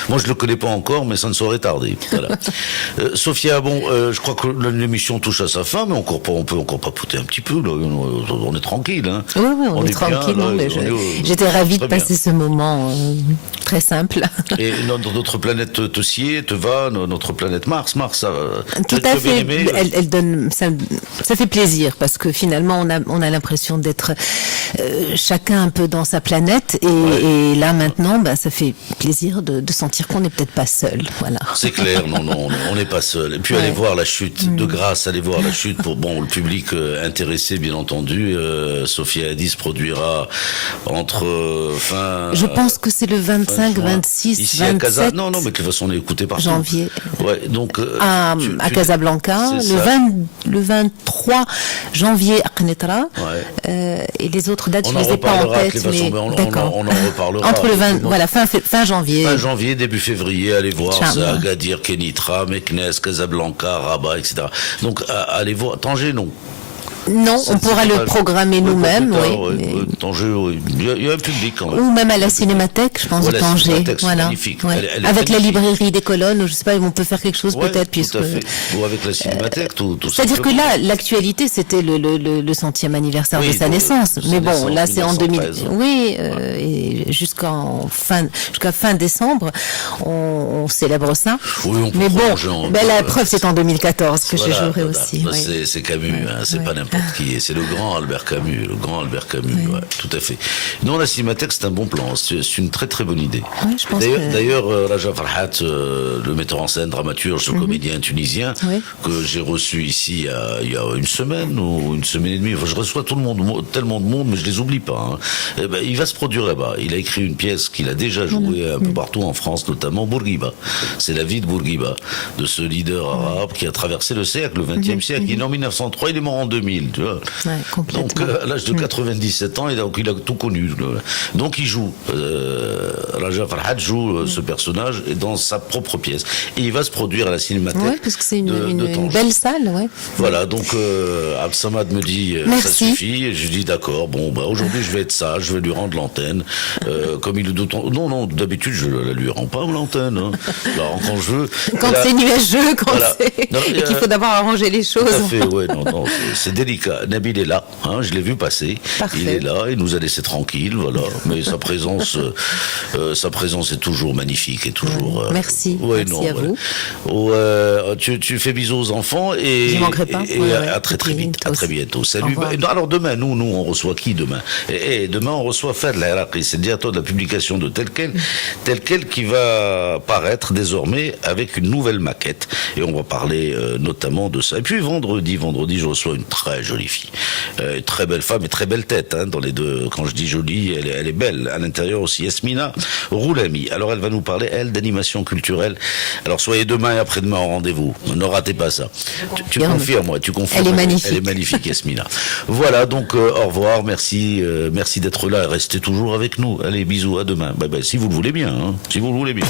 Moi je le connais pas encore, mais ça ne saurait tarder. Voilà. Sophia, je crois que l'émission touche à sa fin, mais on peut encore papoter un petit peu, là. On est tranquille, hein. Oui, on est tranquille. J'étais ravie de passer ce moment très simple. Et notre planète te sied, te va, notre planète Mars, tout à fait. Elle donne, ça fait plaisir parce que finalement on a l'impression d'être chacun un peu dans sa planète et là maintenant, ça fait plaisir de sentir qu'on n'est peut-être pas seul. Voilà. C'est clair, non, on n'est pas seul. Et puis aller voir la chute, de grâce, aller voir la chute pour le public intéressé, bien entendu. Sophia Hadis produira entre fin... Je pense que c'est le 25, 26, ici 27... Non, mais de toute façon, on est écouté partout. Janvier. Ouais, donc... à Casablanca, le 23 janvier à Knetra, et les autres dates, je ne les ai pas en tête, mais... D'accord. On en reparlera. Entre le 20, fin janvier. Fin janvier, début février, allez voir ça, Agadir, Kenitra, Meknes, Casablanca, Rabat, etc. Donc, allez voir, Tanger, non. Non, on pourra le programmer nous-mêmes. Tanger, il y a un public quand même. Ou même à la Cinémathèque, je pense, de Tanger. Voilà. Magnifique. Elle avec la librairie des colonnes, je ne sais pas, on peut faire quelque chose peut-être. Tout à fait. Ou avec la Cinémathèque, tout ça. C'est-à-dire que là, l'actualité, c'était le centième anniversaire de sa naissance. Mais bon, là, c'est en 2000. Oui, et jusqu'à fin décembre, on célèbre ça. Mais bon, la preuve, c'est en 2014 que je jouerai aussi. C'est Camus, c'est pas n'importe qui, c'est le grand Albert Camus, tout à fait. Non, la Cinémathèque, c'est un bon plan, c'est une très très bonne idée. D'ailleurs, Raja Farhat, le metteur en scène, dramaturge, ce comédien tunisien, que j'ai reçu ici il y a une semaine ou une semaine et demie, je reçois tellement de monde, mais je les oublie pas. Il va se produire là-bas. Il a écrit une pièce qu'il a déjà jouée un peu partout en France, notamment Bourguiba. C'est la vie de Bourguiba, de ce leader arabe qui a traversé le siècle, le XXe siècle. Il est né en 1903, il est mort en 2000. Tu vois. Donc à l'âge de 97 ans, il a tout connu. Donc il joue, Raja Farhat joue ce personnage dans sa propre pièce. Et il va se produire à la Cinémathèque. Oui, parce que c'est une belle salle. Voilà, donc Absamad me dit ça suffit. Et je dis d'accord, aujourd'hui je vais être sage, je vais lui rendre l'antenne. Comme il non, d'habitude je la lui rends pas l'antenne. Alors, quand je veux. Quand c'est nuageux, et qu'il faut d'abord arranger les choses. Tout à fait, non, c'est délicat. Nabil est là, je l'ai vu passer. Parfait. Il est là, il nous a laissé tranquille, voilà. Mais sa présence est toujours magnifique et toujours. Merci. Merci à vous. Tu fais bisous aux enfants et. J'y manquerai pas. Et à très très vite. À très bientôt. Salut. Alors demain, nous on reçoit qui demain? Demain on reçoit Fadl Iraqi, c'est le directeur de la publication de Tel quel qui va paraître désormais avec une nouvelle maquette et on va parler notamment de ça. Et puis vendredi je reçois une très jolie fille, très belle femme et très belle tête dans les deux. Quand je dis jolie, elle est belle à l'intérieur aussi. Yasmina Roulami. Alors elle va nous parler d'animation culturelle. Alors soyez demain et après-demain en rendez-vous. Ne ratez pas ça. Tu confirmes, tu confirmes. Elle est magnifique. Elle est magnifique, Yasmina. Voilà, donc au revoir, merci d'être là. Restez toujours avec nous. Allez, bisous, à demain. Bye bye, si vous le voulez bien. Si vous le voulez bien.